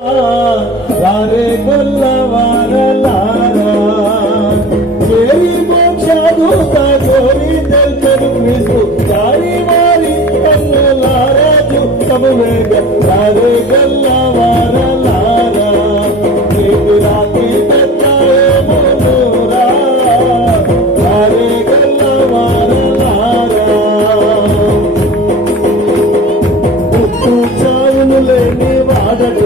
రారే గొల్లవారలారా చేరి మోక్షదూత గోరి తెల్చడు క్రీస్తు దారి వారి కన్నులారా చుట్టము వేగ రారే గొల్లవారలారా నీకు రాతి పెద్దాయేమోరా రారే గొల్లవారలారా పుట్టు చావులు లేని వాడట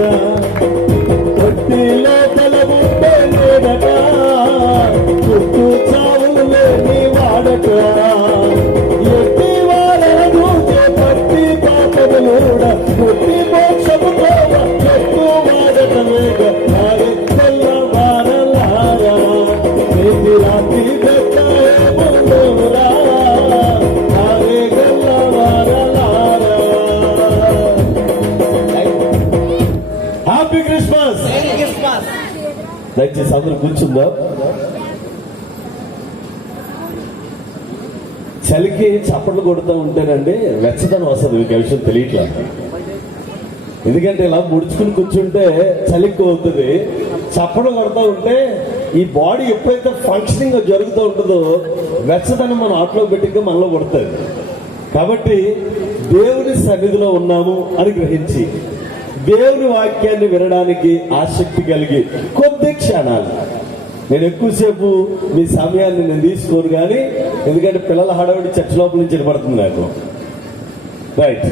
చుట్టూ చావులు లేని వాడట ఎట్టి వాడను పట్టి పాపములుడ పుట్టి మోక్షముతో చెట్టు వాడట వేగ వారెక్కల వారలారా నీతి రాతి పెట్టేమురా వారెక్కల వారలారా. Happy Christmas. దయచేసి అందరూ కూర్చుందా. చలికి చప్పట్లు కొడుతూ ఉంటేనండి వెచ్చదనం వస్తుంది. మీకు విషయం తెలియట్లేదు. ఎందుకంటే ఇలా ముడుచుకుని కూర్చుంటే చలి ఎక్కువ అవుతుంది. చప్పట్లు కొడుతూ ఉంటే ఈ బాడీ ఎప్పుడైతే ఫంక్షనింగ్ జరుగుతూ ఉంటుందో వెచ్చదనం మనం ఆటలో పెట్టి మనలో కొడుతుంది. కాబట్టి దేవుని సన్నిధిలో ఉన్నాము అని గ్రహించి దేవుని వాక్యాన్ని వినడానికి ఆసక్తి కలిగి కొద్ది క్షణాలు, నేను ఎక్కువసేపు మీ సమయాన్ని నేను తీసుకోను కానీ, ఎందుకంటే పిల్లల హడావిడి చర్చ్ లోపల నుంచి వినపడుతుంది నాకు. రైట్,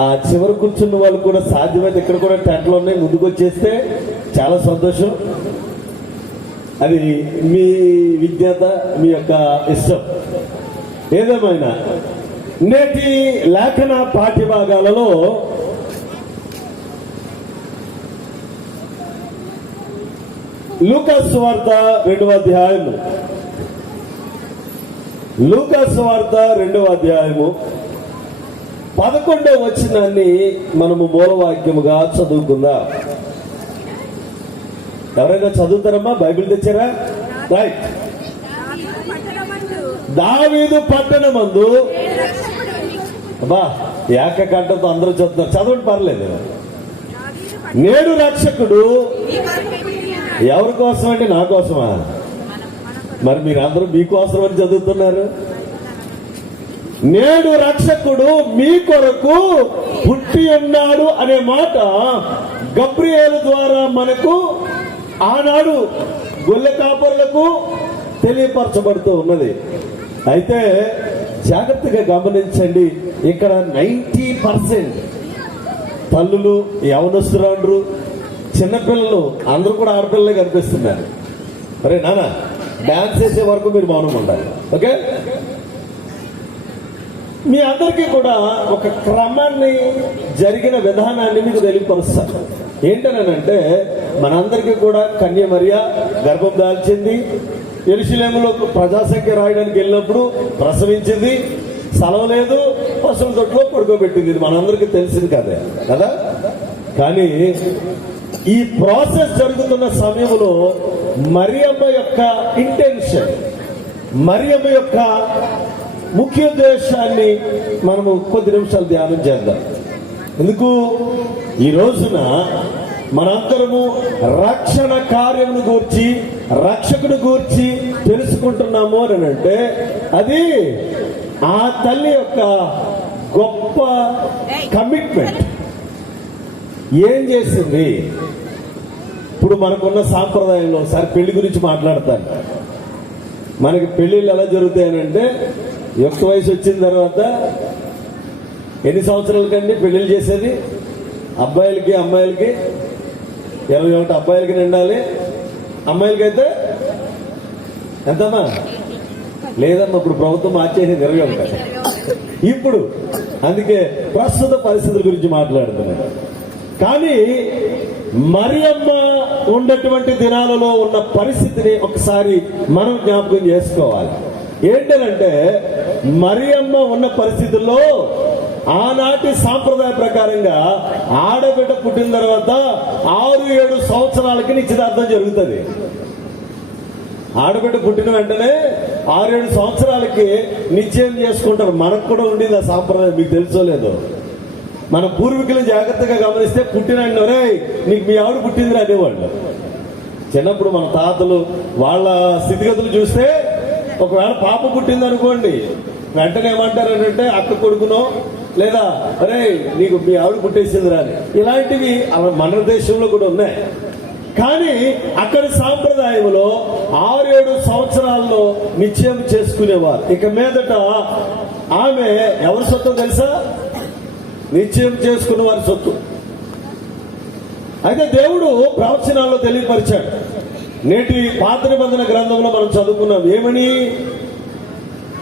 ఆ చివరి కూర్చున్న వాళ్ళు కూడా సాధ్యమైతే ఇక్కడ కూడా టెంట్లు ఉన్నాయి, ముందుకు వచ్చేస్తే చాలా సంతోషం. అది మీ విజ్ఞత, మీ యొక్క ఇష్టం. ఏదేమైనా నేటి లేఖన పాఠ్యభాగాలలో లూకా సువార్త 2వ అధ్యాయము, లూకా సువార్త 2వ అధ్యాయము 11వ వచనాన్ని మనము మూలవాక్యముగా చదువుకుందాం. ఎవరైనా చదువుతారమ్మా? బైబిల్ తెచ్చారా? రైట్. దావీదు పట్టణమందు, అబ్బా ఏకకంఠంతో అందరూ చదువుతున్నారు, చదవండి పర్లేదు. నేడు రక్షకుడు ఎవరి కోసం అండి? నా కోసమా? మరి మీరందరూ మీకోసం అని చదువుతున్నారు. నేడు రక్షకుడు మీ కొరకు పుట్టి ఉన్నాడు అనే మాట గబ్రియేలు ద్వారా మనకు ఆనాడు గొల్లె కాపరులకు తెలియపరచబడుతూ ఉన్నది. అయితే జాగ్రత్తగా గమనించండి, ఇక్కడ 90% తల్లులు, యవనస్తురాండ్రు, చిన్నపిల్లలు అందరూ కూడా ఆడపిల్లలే కనిపిస్తున్నారు. అరే నాన్న, డాన్స్ చేసే వరకు మీరు మౌనం ఉండాలి. ఓకే, మీ అందరికీ కూడా ఒక క్రమాన్ని, జరిగిన విధానాన్ని మీకు తెలియపరుస్తాను. ఏంటనంటే, మనందరికీ కూడా కన్య మరియ గర్భం దాల్చింది, యెరూషలేములో ప్రజాసంఖ్య రాయడానికి వెళ్ళినప్పుడు ప్రసవించింది, స్థలం లేదు, పశువుల తొట్టులో పడుకోబెట్టింది. ఇది మనందరికీ తెలిసింది కదే కదా. కానీ ఈ ప్రాసెస్ జరుగుతున్న సమయంలో మరియమ్మ యొక్క ఇంటెన్షన్, మరియమ్మ యొక్క ముఖ్యోద్దేశాన్ని మనము కొద్ది నిమిషాలు ధ్యానం చేద్దాం. ఎందుకు ఈ రోజున మనందరము రక్షణ కార్యమును గూర్చి, రక్షకుని గూర్చి తెలుసుకుంటున్నాము అని అంటే, అది ఆ తల్లి యొక్క గొప్ప కమిట్మెంట్. ఏం చేసింది? ఇప్పుడు మనకున్న సాంప్రదాయంలో ఒకసారి పెళ్లి గురించి మాట్లాడతాను. మనకి పెళ్లిళ్ళు ఎలా జరుగుతాయనంటే, యుక్త వయసు వచ్చిన తర్వాత ఎన్ని సంవత్సరాలకండి పెళ్లిళ్ళు చేసేది? అబ్బాయిలకి అమ్మాయిలకి 21 అబ్బాయిలకి నిండాలి, అమ్మాయిలకైతే ఎంతమ్మా? లేదమ్మా, ఇప్పుడు ప్రభుత్వం మార్చేసి 21. ఇప్పుడు అందుకే ప్రస్తుత పరిస్థితుల గురించి మాట్లాడుతున్నాను. కానీ మరియమ్మ ఉన్నటువంటి దినాలలో ఉన్న పరిస్థితిని ఒకసారి మనం జ్ఞాపకం చేసుకోవాలి. ఏంటంటే, మరియమ్మ ఉన్న పరిస్థితుల్లో ఆనాటి సాంప్రదాయ ప్రకారంగా ఆడబిడ్డ పుట్టిన తర్వాత 6-7 సంవత్సరాలకి నిశ్చితార్థం జరుగుతుంది. ఆడబిడ్డ పుట్టిన వెంటనే 6-7 సంవత్సరాలకి నిశ్చయం చేసుకుంటారు. మనకు కూడా ఉండేది ఆ సాంప్రదాయం, మీకు తెలుసో లేదో. మన పూర్వీకులను జాగ్రత్తగా గమనిస్తే పుట్టిన రే నీకు మీ ఆవిడ పుట్టిందిరా అనేవాళ్ళు. చిన్నప్పుడు మన తాతలు వాళ్ళ స్థితిగతులు చూస్తే ఒకవేళ పాప పుట్టింది అనుకోండి, వెంటనే ఏమంటారు అంటే అక్క కొడుకునో లేదా అరే నీకు మీ ఆవిడ పుట్టేసిందిరా అని. ఇలాంటివి మన దేశంలో కూడా ఉన్నాయి. కానీ అక్కడి సాంప్రదాయంలో 6-7 సంవత్సరాల్లో నిశ్చయం చేసుకునేవారు. ఇక మీదట ఆమె ఎవరి సొత్తు తెలుసా? నిశ్చయం చేసుకున్న వారి సొత్తు. అయితే దేవుడు ప్రవచనాల్లో తెలియపరిచాడు. నేటి పాత నిబంధన గ్రంథంలో మనం చదువుకున్నాం. ఏమని?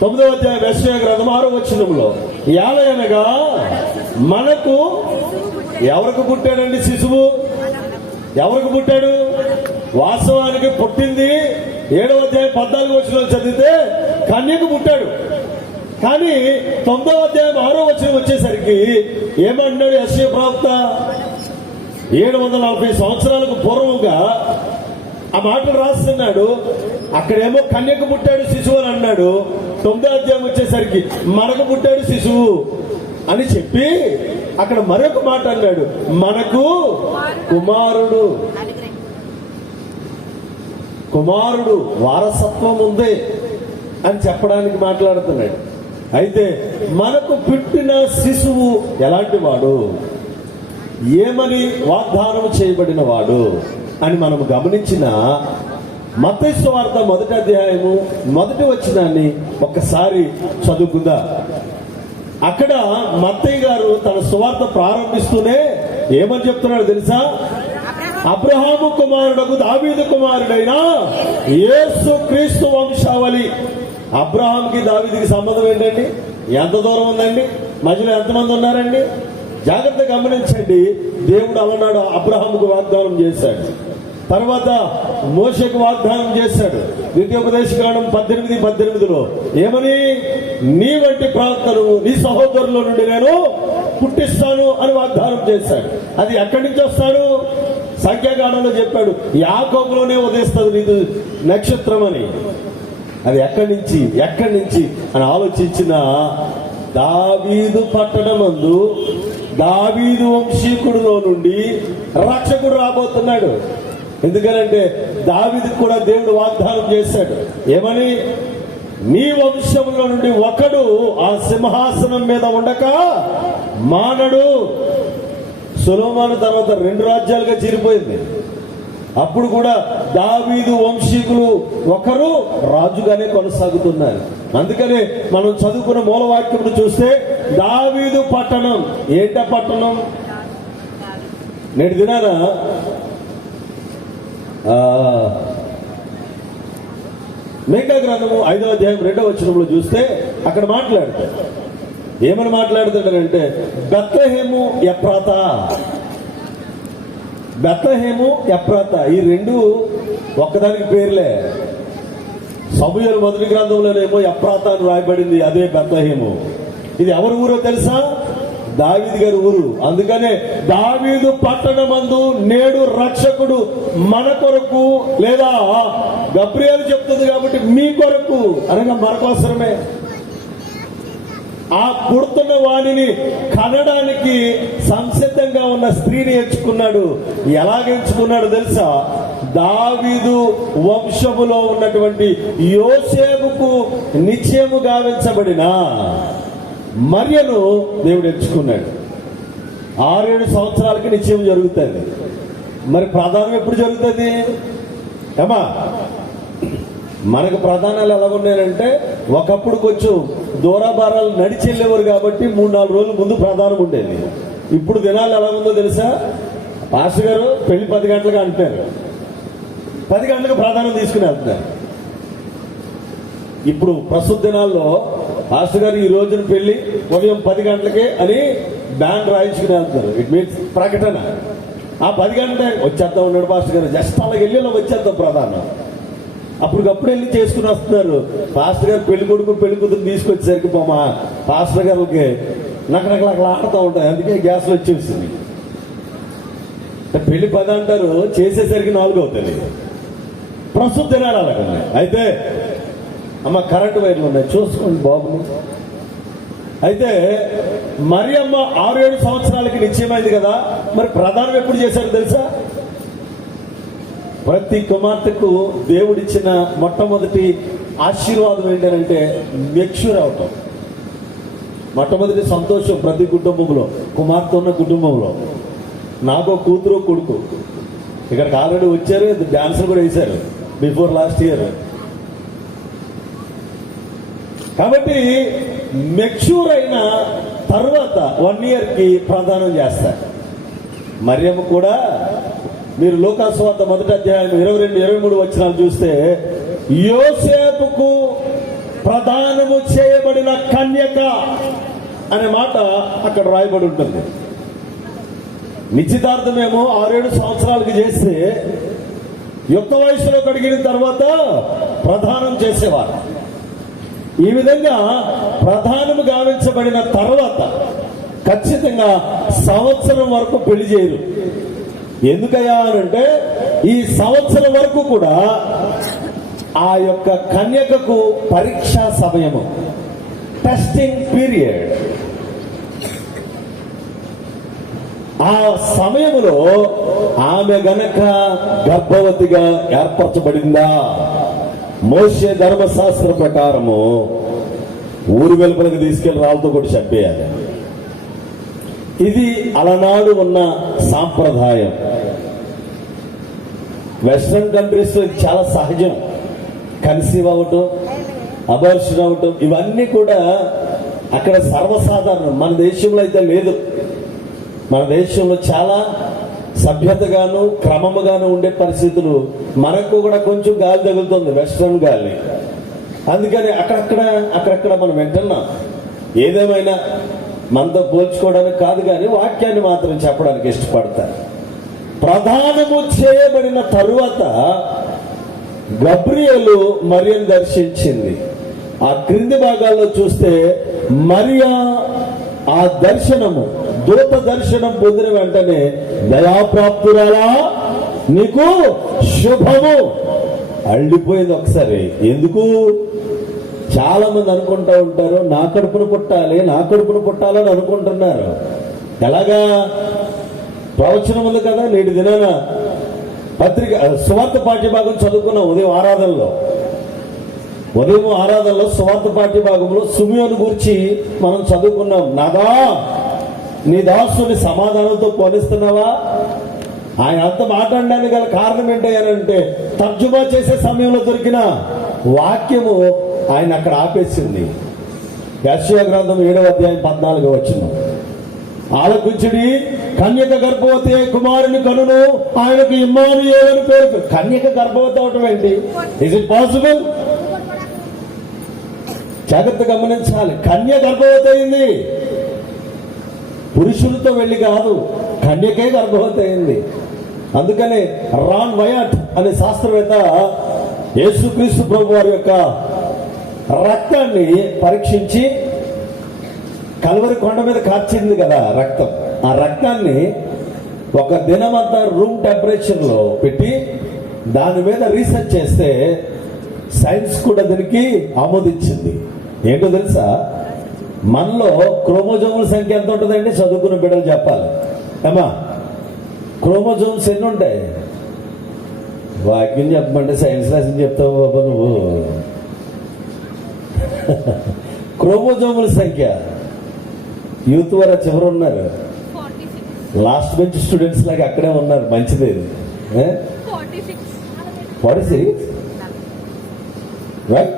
9వ అధ్యాయం యెషయా గ్రంథం 6వ వచనంలో ఏలయనగా మనకు ఎవరికి పుట్టాడండి శిశువు? ఎవరికి పుట్టాడు? వాస్తవానికి పుట్టింది 7వ అధ్యాయం 14వ వచనంలో చదివితే కన్యకు పుట్టాడు. కానీ 9వ అధ్యాయం 6వ వచనం వచ్చేసరికి ఏమన్నాడు యెషయా ప్రవక్త? 740 సంవత్సరాలకు పూర్వంగా ఆ మాటలు రాస్తున్నాడు. అక్కడేమో కన్యకు పుట్టాడు శిశువు అని అన్నాడు. 9వ అధ్యాయం వచ్చేసరికి మనకు పుట్టాడు శిశువు అని చెప్పి అక్కడ మరొక మాట అన్నాడు, మనకు కుమారుడు కుమారుడు వారసత్వం ఉంది అని చెప్పడానికి మాట్లాడుతున్నాడు. అయితే మనకు పుట్టిన శిశువు ఎలాంటి వాడు, ఏమని వాగ్దానం చేయబడిన వాడు అని మనం గమనించిన మత్తయి సువార్త 1వ అధ్యాయము 1వ వచనాన్ని ఒక్కసారి చదువుకుందా. అక్కడ మత్తయి గారు తన సువార్త ప్రారంభిస్తూనే ఏమని చెప్తున్నాడు తెలుసా? అబ్రహాము కుమారుడకు దావీదు కుమారుడైన యేసు క్రీస్తు వంశావళి. అబ్రహాంకి దావీదుకి సంబంధం ఏంటండి? ఎంత దూరం ఉందండి? మధ్యలో ఎంతమంది ఉన్నారండి? జాగ్రత్త గమనించండి. దేవుడు అలనాడు అబ్రహాముకు వాగ్దానం చేశాడు, తర్వాత మోషేకు వాగ్దానం చేశాడు. ద్వితీయోపదేశకాండం 18:18లో ఏమని? నీ వంటి ప్రవక్తను నీ సహోదరుల నుండి నేను పుట్టిస్తాను అని వాగ్దానం చేశాడు. అది ఎక్కడి నుంచి వస్తాడు? సంఖ్యాకాండంలో చెప్పాడు, యాకోబులోనే ఉదయిస్తుంది నీకు నక్షత్రం అని. అది ఎక్కడి నుంచి అని ఆలోచించిన దావీదు పట్టణమందు దావీదు వంశీకుడిలో నుండి రక్షకుడు రాబోతున్నాడు. ఎందుకనంటే దావీదుకు కూడా దేవుడు వాగ్దానం చేశాడు. ఏమని? నీ వంశంలో నుండి ఒకడు ఆ సింహాసనం మీద ఉండక మానడు. సొలొమోను తర్వాత 2 రాజ్యాలుగా చీలిపోయింది. అప్పుడు కూడా దావీదు వంశీకులు ఒకరు రాజుగానే కొనసాగుతున్నారు. అందుకనే మనం చదువుకున్న మూలవాక్యం చూస్తే దావీదు పట్టణం ఏంట పట్టణం? నేటి దినాన మీకా గ్రంథము 5వ అధ్యాయం 2వ వచనంలో చూస్తే అక్కడ మాట్లాడతాడు. ఏమని మాట్లాడుతాడంటే బెత్లెహేము ఎఫ్రాతా, బెత్లెహేము ఎఫ్రాతా ఈ రెండు ఒక్కదానికి పేర్లే. సమూయేలు 1వ గ్రంథంలోనేమో ఎఫ్రాతా అని రాయబడింది, అదే బెత్లెహేము. ఇది ఎవరి ఊరో తెలుసా? దావీదు గారి ఊరు. అందుకనే దావీదు పట్టణమందు నేడు రక్షకుడు మన కొరకు, లేదా గబ్రియేలు చెప్తుంది కాబట్టి మీ కొరకు అనగా మన కోసమే. ఆ పుడుతున్న వాణిని కనడానికి సంసిద్ధంగా ఉన్న స్త్రీని ఎంచుకున్నాడు. ఎలాగ ఎంచుకున్నాడు తెలుసా? దావీదు వంశములో ఉన్నటువంటి యోసేపుకు నిశ్చయము గావించబడిన మరియను దేవుడు ఎంచుకున్నాడు. 6-7 సంవత్సరాలకి నిశ్చయం జరుగుతుంది. మరి ప్రధానం ఎప్పుడు జరుగుతుంది? ఏమా మనకు ప్రధానాలు ఎలా ఉన్నాయంటే ఒకప్పుడు కొంచెం దూరాభారాలు నడిచి వెళ్ళేవారు కాబట్టి 3-4 రోజుల ముందు ప్రధానం ఉండేది. ఇప్పుడు దినాలు ఎలా ఉందో తెలుసా? పాస్టర్ గారు పెళ్లి 10 గంటలుగా అంటున్నారు, 10 గంటలకు ప్రధానం తీసుకుని వెళ్తున్నారు. ఇప్పుడు ప్రస్తుత దినాల్లో పాస్టర్ గారు ఈ రోజున పెళ్లి ఉదయం 10 గంటలకే అని బ్యాన్ రాయించుకుని వెళ్తున్నారు. ఇట్ మీన్స్ ప్రకటన. ఆ 10 గంటలే వచ్చేద్దాం ఉన్నాడు పాస్టర్ గారు, జస్ట్ అలాగే వెళ్ళి వచ్చేద్దాం ప్రధానం. అప్పటికప్పుడు వెళ్ళి చేసుకుని వస్తున్నారు. పాస్టర్ గారు పెళ్లి కొడుకు పెళ్లి కూతురు తీసుకొచ్చేసరికి పోమా పాస్టర్ గారికి నకనకలు ఆడుతూ ఉంటాయి. అందుకే గ్యాస్లు వచ్చేసింది. పెళ్లి 10 అంటారు, చేసేసరికి 4 అవుతుంది. ప్రస్తుత దినాలు అలాగే. అయితే అమ్మ కరెంటు వైర్లు ఉన్నాయి చూసుకోండి బాబు. అయితే మరియమ్మ 6-7 సంవత్సరాలకి నిశ్చయమైంది కదా, మరి ప్రధానం ఎప్పుడు చేశారు తెలుసా? ప్రతి కుమార్తెకు దేవుడిచ్చిన మొట్టమొదటి ఆశీర్వాదం ఏంటంటే మెచ్యూర్ అవటం. మొట్టమొదటి సంతోషం ప్రతి కుటుంబంలో, కుమార్తె ఉన్న కుటుంబంలో. నాకు కూతురు కొడుకు ఇక్కడికి ఆల్రెడీ వచ్చారు, డాన్సులు కూడా వేశారు బిఫోర్ లాస్ట్ ఇయర్. కాబట్టి మెచ్యూర్ అయిన తర్వాత 1 yearకి ప్రదానం చేస్తారు. మరియమ్మ కూడా మీరు లూకాసు సువార్త 1వ అధ్యాయం 22-23 వచనాలు చూస్తే, యోసేపుకు ప్రదానము చేయబడిన కన్యక అనే మాట అక్కడ రాయబడి ఉంటుంది. నిశ్చితార్థమేమో 6-7 సంవత్సరాలకి చేస్తే యుక్త వయసులో కడిగిన తర్వాత ప్రదానం చేసేవారు. ఈ విధంగా ప్రధానము గావించబడిన తర్వాత ఖచ్చితంగా సంవత్సరం వరకు పెళ్లి చేయరు. ఎందుకయ్యా అంటే ఈ సంవత్సరం వరకు కూడా ఆ యొక్క కన్యకకు పరీక్షా సమయము, టెస్టింగ్ పీరియడ్. ఆ సమయములో ఆమె గనక గర్భవతిగా ఏర్పరచబడిందా, మోషే ధర్మశాస్త్ర ప్రకారము ఊరి వెలుపలకు తీసుకెళ్లి రాళ్ళతో కూడా చంపేయాలి. ఇది అలనాడు ఉన్న సాంప్రదాయం. వెస్ట్రన్ కంట్రీస్ లో చాలా సహజం. కన్సీవ్ అవ్వటం, అబార్షన్ అవ్వటం, ఇవన్నీ కూడా అక్కడ సర్వసాధారణం. మన దేశంలో అయితే లేదు. మన దేశంలో చాలా సభ్యతగాను క్రమముగాను ఉండే పరిస్థితులు. మనకు కూడా కొంచెం గాలి తగులుతుంది, వెస్ట్రన్ గాలి. అందుకని అక్కడక్కడ మనం వింటున్నాం. ఏదేమైనా మనతో పోల్చుకోవడానికి కాదు, కానీ వాక్యాన్ని మాత్రం చెప్పడానికి ఇష్టపడతారు. ప్రదానము చేయబడిన తరువాత గబ్రియేలు మరియను దర్శించింది. ఆ క్రింది భాగాల్లో చూస్తే మరియా ఆ దర్శనము, దూత దర్శనం పొందిన వెంటనే, దయాప్రాప్తురాలా నీకు శుభము, అళ్ళిపోయింది ఒకసారి. ఎందుకు? చాలా మంది అనుకుంటా ఉంటారు, నా కడుపును పుట్టాలని అనుకుంటున్నారు. ఎలాగా? ప్రవచనం ఉంది కదా, నేటి దినాన పత్రిక సువార్త పాఠ్యభాగం చదువుకున్నాం ఉదయం ఆరాధనలో సువార్త పాఠ్యభాగంలో సిమియోను గురించి మనం చదువుకున్నాం. నాదా నీ దాసుని సమాధానంతో పోలిస్తున్నావా? ఆయన అంత మాట్లాడడానికి గల కారణం ఏంటంటే తర్జుమా చేసే సమయంలో దొరికిన వాక్యము ఆయన అక్కడ ఆపేసింది. యెషయా గ్రంథం 7వ అధ్యాయం 14వ వచనం, ఆలకించుడి, కన్యక గర్భవతి కుమారుని కనును, ఆయనకు ఇమ్మానుయేలు అని పేరు. కన్యక గర్భవతి అవటం ఏంటి? Is it possible? జాగ్రత్త గమనించాలి. కన్య గర్భవతి అయింది, పురుషులతో వెళ్ళి కాదు, కన్యకే గర్భవతి అయింది. అందుకనే రాన్ వయాట్ అనే శాస్త్రవేత్త యేసుక్రీస్తు ప్రభు వారి యొక్క రక్తాన్ని పరీక్షించి, కల్వరి కొండ మీద కార్చింది కదా రక్తం, ఆ రక్తాన్ని ఒక దినమంతా రూమ్ టెంపరేచర్ లో పెట్టి దాని మీద రీసెర్చ్ చేస్తే సైన్స్ కూడా దీనికి ఆమోదించింది. ఏంటో తెలుసా? మనలో క్రోమోజోముల సంఖ్య ఎంత ఉంటుందండి? చదువుకున్న బిడ్డలు చెప్పాలి. ఏమా, క్రోమోజోమ్స్ ఎన్ని ఉంటాయి? వాక్యం చెప్పమంటే సైన్స్ రాసి చెప్తావు బాబా నువ్వు. క్రోమోజోముల సంఖ్య యూత్ వారు చివరు ఉన్నారు, లాస్ట్ బెంచ్ స్టూడెంట్స్ లాగా అక్కడే ఉన్నారు. మంచిది. 46 రైట్,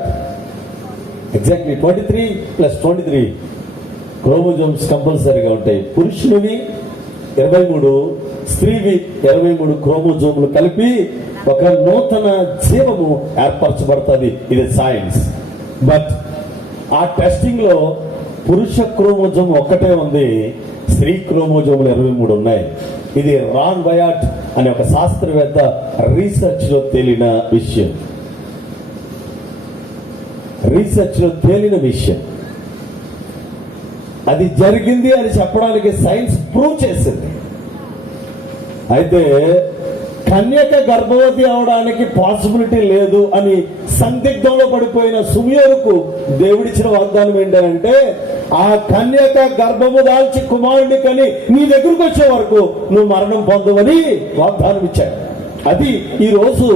ఎగ్జాక్ట్లీ 23+23 క్రోమోజోమ్స్ కంపల్సరీగా ఉంటాయి. పురుషునివి 23, స్త్రీవి 23 క్రోమోజోములు కలిపి ఒక నూతన జీవము ఏర్పరచబడుతుంది. ఇది సైన్స్. బట్ ఆ టెస్టింగ్ లో పురుష క్రోమోజోమ్ ఒక్కటే ఉంది, స్త్రీ క్రోమోజోములు 23 ఉన్నాయి. ఇది రాన్ వయాట్ అనే ఒక శాస్త్రవేత్త రీసెర్చ్ లో తేలిన విషయం. అది జరిగింది అని చెప్పడానికి సైన్స్ ప్రూవ్ చేసింది. అయితే కన్యక గర్భవతి అవడానికి పాసిబిలిటీ లేదు అని సందిగ్ధంలో పడిపోయిన సుమియోనుకు దేవుడిచ్చిన వాగ్దానం ఏంటంటే, ఆ కన్యక గర్భము దాల్చి కుమారుని కని నీ దగ్గరకు వచ్చే వరకు నువ్వు మరణం పొందవని వాగ్దానం ఇచ్చాడు. అది ఈ రోజు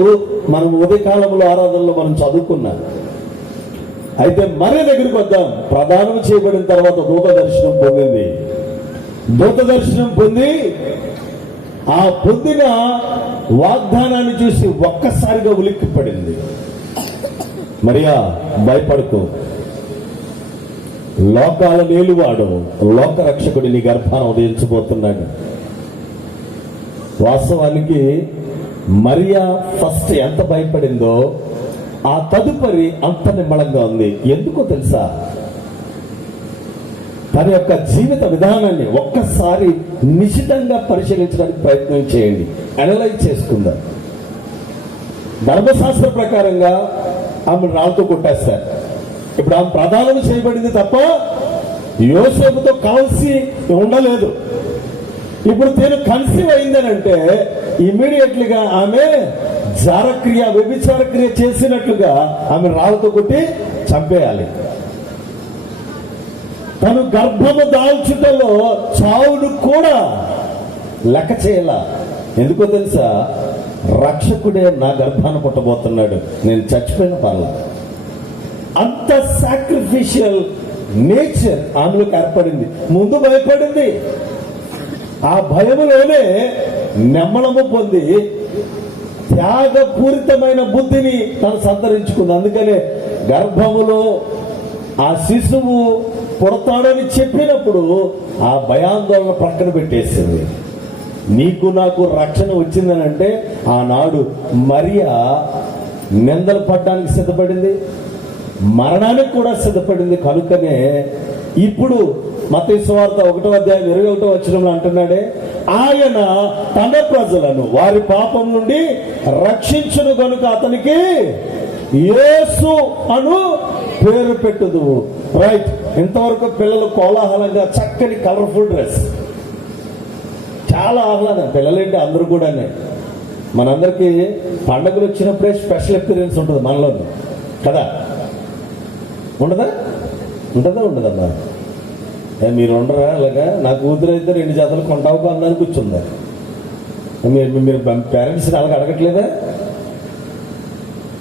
మనం ఉదయకాలంలో ఆరాధనలో మనం చదువుకున్నాం. అయితే మరి దగ్గరికి వద్దాం. ప్రదానం చేయబడిన తర్వాత దూత దర్శనం పొందింది. దూత దర్శనం పొంది ఆ పొందిన వాగ్దానాన్ని చూసి ఒక్కసారిగా ఉలిక్కి పడింది. మరియా భయపడుకో, లోకాల మేలువాడు లోక రక్షకుడి నీ గర్భాన ఉదయించబోతున్నాడు. వాస్తవానికి మరియా ఫస్ట్ ఎంత భయపడిందో ఆ తదుపరి అంత నిమ్మళంగా ఉంది. ఎందుకో తెలుసా? తన యొక్క జీవిత విధానాన్ని ఒక్కసారి నిశితంగా పరిశీలించడానికి ప్రయత్నం చేయండి, అనలైజ్ చేసుకుందాం. ధర్మశాస్త్ర ప్రకారంగా ఆమె రాళ్ళతో కొట్టేస్తారు. ఇప్పుడు ఆమె ప్రదానం చేయబడింది తప్ప యోసేపుతో కలిసి ఉండలేదు. ఇప్పుడు తను కన్సీవ్ అయిందనంటే ఇమ్మీడియట్లీగా ఆమె జారక్రియ, వ్యభిచారక్రియ చేసినట్లుగా ఆమె రాళ్ళతో కొట్టి చంపేయాలి. తను గర్భము దాల్చుటలో చావును కూడా లెక్క చేయాల. ఎందుకో తెలుసా? రక్షకుడే నా గర్భాన్ని పుట్టబోతున్నాడు, నేను చచ్చిపోయిన పర్లేదు. అంత సాక్రిఫిషియల్ నేచర్ ఆమెలోకి ఏర్పడింది. ముందు భయపడింది, ఆ భయములోనే నెమ్మళము పొంది త్యాగపూరితమైన బుద్ధిని తను సంతరించుకుంది. అందుకనే గర్భములో ఆ శిశువు పుడతాడని చెప్పినప్పుడు ఆ భయాందోళన పక్కన పెట్టేసింది. నీకు నాకు రక్షణ వచ్చిందనంటే ఆనాడు మరియా నిందలు పడడానికి సిద్ధపడింది, మరణానికి కూడా సిద్ధపడింది. కనుకనే ఇప్పుడు మత్తయి సువార్త 1:21 అంటున్నాడే, ఆయన తన ప్రజలను వారి పాపం నుండి రక్షించును గనుక అతనికి యేసు అను పేరు పెట్టుదు. రైట్. ఇంతవరకు పిల్లలు కోలాహలంగా చక్కని కలర్ఫుల్ డ్రెస్, చాలా ఆహ్లాదం. పిల్లలేంటి అందరూ కూడా మనందరికీ పండుగలు వచ్చినప్పుడే స్పెషల్ ఎక్స్పీరియన్స్ ఉంటుంది మనలోని కదా. ఉండదా? ఉండదమ్మా. మీరు ఉండరా? అలాగా నా కూతురు అయితే 2 జతలు కొంటావు కొందని కూర్చుందా? మీరు పేరెంట్స్ని అలాగ అడగట్లేదా?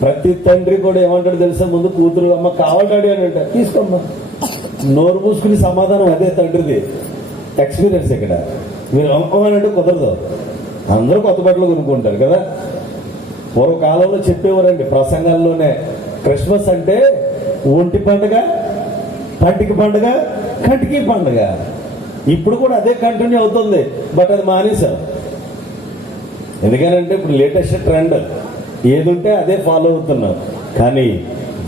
ప్రతి తండ్రి కూడా ఏమంటాడు తెలుసా? ముందు కూతురు అమ్మ కావాలి డాడీ అని అంటే తీసుకోమ్మా, నోరు మూసుకుని సమాధానం అదే తండ్రిది ఎక్స్పీరియన్స్. ఇక్కడ మీరు అమ్మనంటే కుదరదు. అందరూ కొత్త బట్టలు కొనుక్కుంటారు కదా. పూర్వకాలంలో చెప్పేవారండి ప్రసంగాల్లోనే, క్రిస్మస్ అంటే ఒంటి పండుగ, పంటికి పండుగ, కంటికి పండుగ. ఇప్పుడు కూడా అదే కంటిన్యూ అవుతుంది, బట్ అది మానేశాం. ఎందుకనంటే ఇప్పుడు లేటెస్ట్ ట్రెండ్ ఏది ఉంటే అదే ఫాలో అవుతున్నాం. కానీ